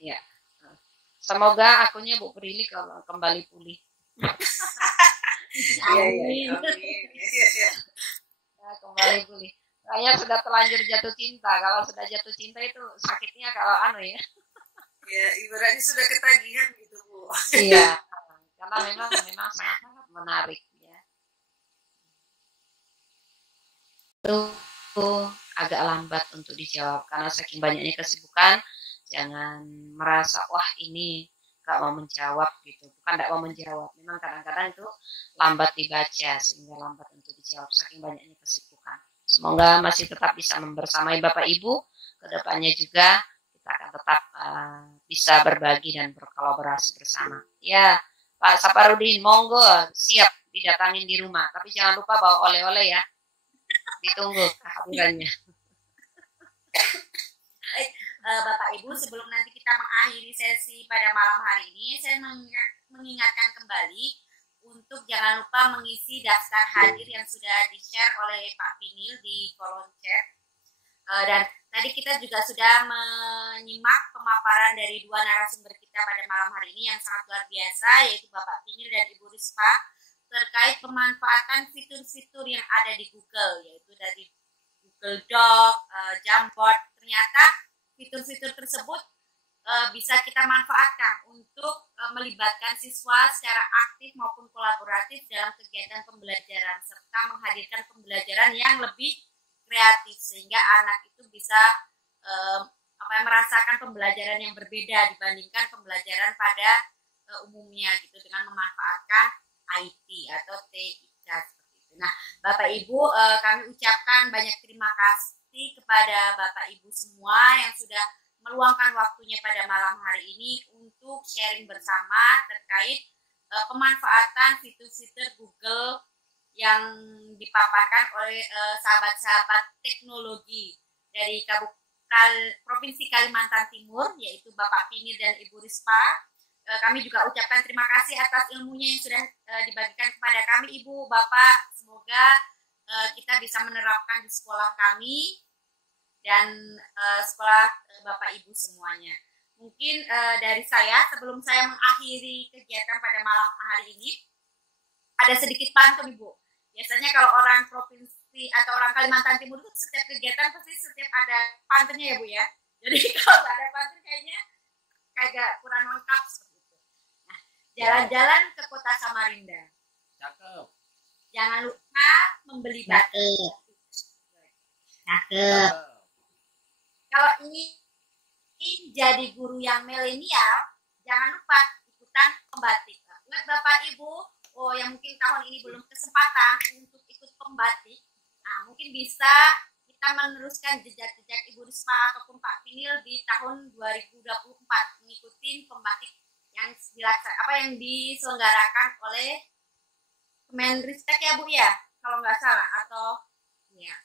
Ya. Semoga akunnya Bu Prilly kalau kembali pulih. Amin. Kembali pulih. Kayaknya sudah terlanjur jatuh cinta. Kalau sudah jatuh cinta itu sakitnya kalau ya. Ya, ibaratnya sudah ketagihan gitu Bu. Iya. Karena memang sangat menarik ya. Itu agak lambat untuk dijawab karena saking banyaknya kesibukan. Jangan merasa wah ini gak mau menjawab gitu. Bukan gak mau menjawab. Memang kadang-kadang itu lambat dibaca sehingga lambat untuk dijawab saking banyaknya kesibukan. Semoga masih tetap bisa membersamai Bapak Ibu. Kedepannya juga kita akan tetap bisa berbagi dan berkolaborasi bersama. Ya, Pak Saparudin, monggo siap didatangin di rumah. Tapi jangan lupa bawa oleh-oleh ya. Ditunggu kehadirannya. Bapak Ibu, sebelum nanti kita mengakhiri sesi pada malam hari ini, saya mengingatkan kembali untuk jangan lupa mengisi daftar hadir yang sudah di-share oleh Pak Pinil di kolom chat. Dan tadi kita juga sudah menyimak pemaparan dari dua narasumber kita pada malam hari ini yang sangat luar biasa, yaitu Bapak Pinil dan Ibu Rispa, terkait pemanfaatan fitur-fitur yang ada di Google, yaitu dari Google Doc, Jamboard. Ternyata fitur-fitur tersebut bisa kita manfaatkan untuk melibatkan siswa secara aktif maupun kolaboratif dalam kegiatan pembelajaran, serta menghadirkan pembelajaran yang lebih kreatif, sehingga anak itu bisa merasakan pembelajaran yang berbeda dibandingkan pembelajaran pada umumnya gitu, dengan memanfaatkan IT atau TIK seperti itu. Nah, Bapak Ibu, kami ucapkan banyak terima kasih kepada Bapak Ibu semua yang sudah meluangkan waktunya pada malam hari ini untuk sharing bersama terkait pemanfaatan fitur-fitur Google yang dipaparkan oleh sahabat-sahabat teknologi dari Provinsi Kalimantan Timur, yaitu Bapak Pinil dan Ibu Rispa. Kami juga ucapkan terima kasih atas ilmunya yang sudah dibagikan kepada kami, Ibu, Bapak. Semoga kita bisa menerapkan di sekolah kami dan sekolah Bapak Ibu semuanya. Mungkin dari saya, sebelum saya mengakhiri kegiatan pada malam hari ini, ada sedikit pantun, Ibu. Biasanya kalau orang provinsi atau orang Kalimantan Timur itu setiap kegiatan pasti setiap ada pantunnya ya, Bu ya. Jadi kalau nggak ada pantun kayaknya kayak kurang lengkap seperti itu. Nah, jalan-jalan ke kota Samarinda. Cakep. Jangan lupa membeli batik. Cakep. Kalau ini jadi guru yang milenial, jangan lupa ikutan pembatik. Buat Bapak Ibu, yang mungkin tahun ini belum kesempatan untuk ikut pembatik, nah mungkin bisa kita meneruskan jejak-jejak Ibu Rispa ataupun Pak Pinil di tahun 2024 mengikuti pembatik yang diselenggarakan oleh Kemenristek ya Bu ya, kalau nggak salah, atau ya.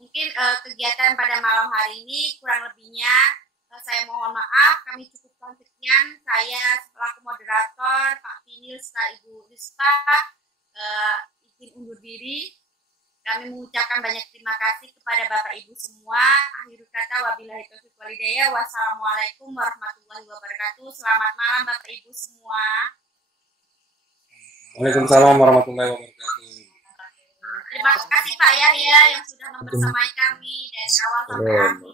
Mungkin kegiatan pada malam hari ini kurang lebihnya saya mohon maaf, kami cukupkan sekian. Saya selaku moderator, Pak Pinil serta Ibu Rispa izin undur diri. Kami mengucapkan banyak terima kasih kepada Bapak Ibu semua. Akhir kata, wabillahi taufiq wal hidayah. Wassalamualaikum warahmatullahi wabarakatuh. Selamat malam Bapak Ibu semua. Waalaikumsalam warahmatullahi wabarakatuh. Terima kasih Pak Yahya yang sudah membersamai kami dari awal sampai akhir.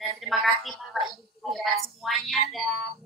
Dan terima kasih Bapak Ibu semuanya dan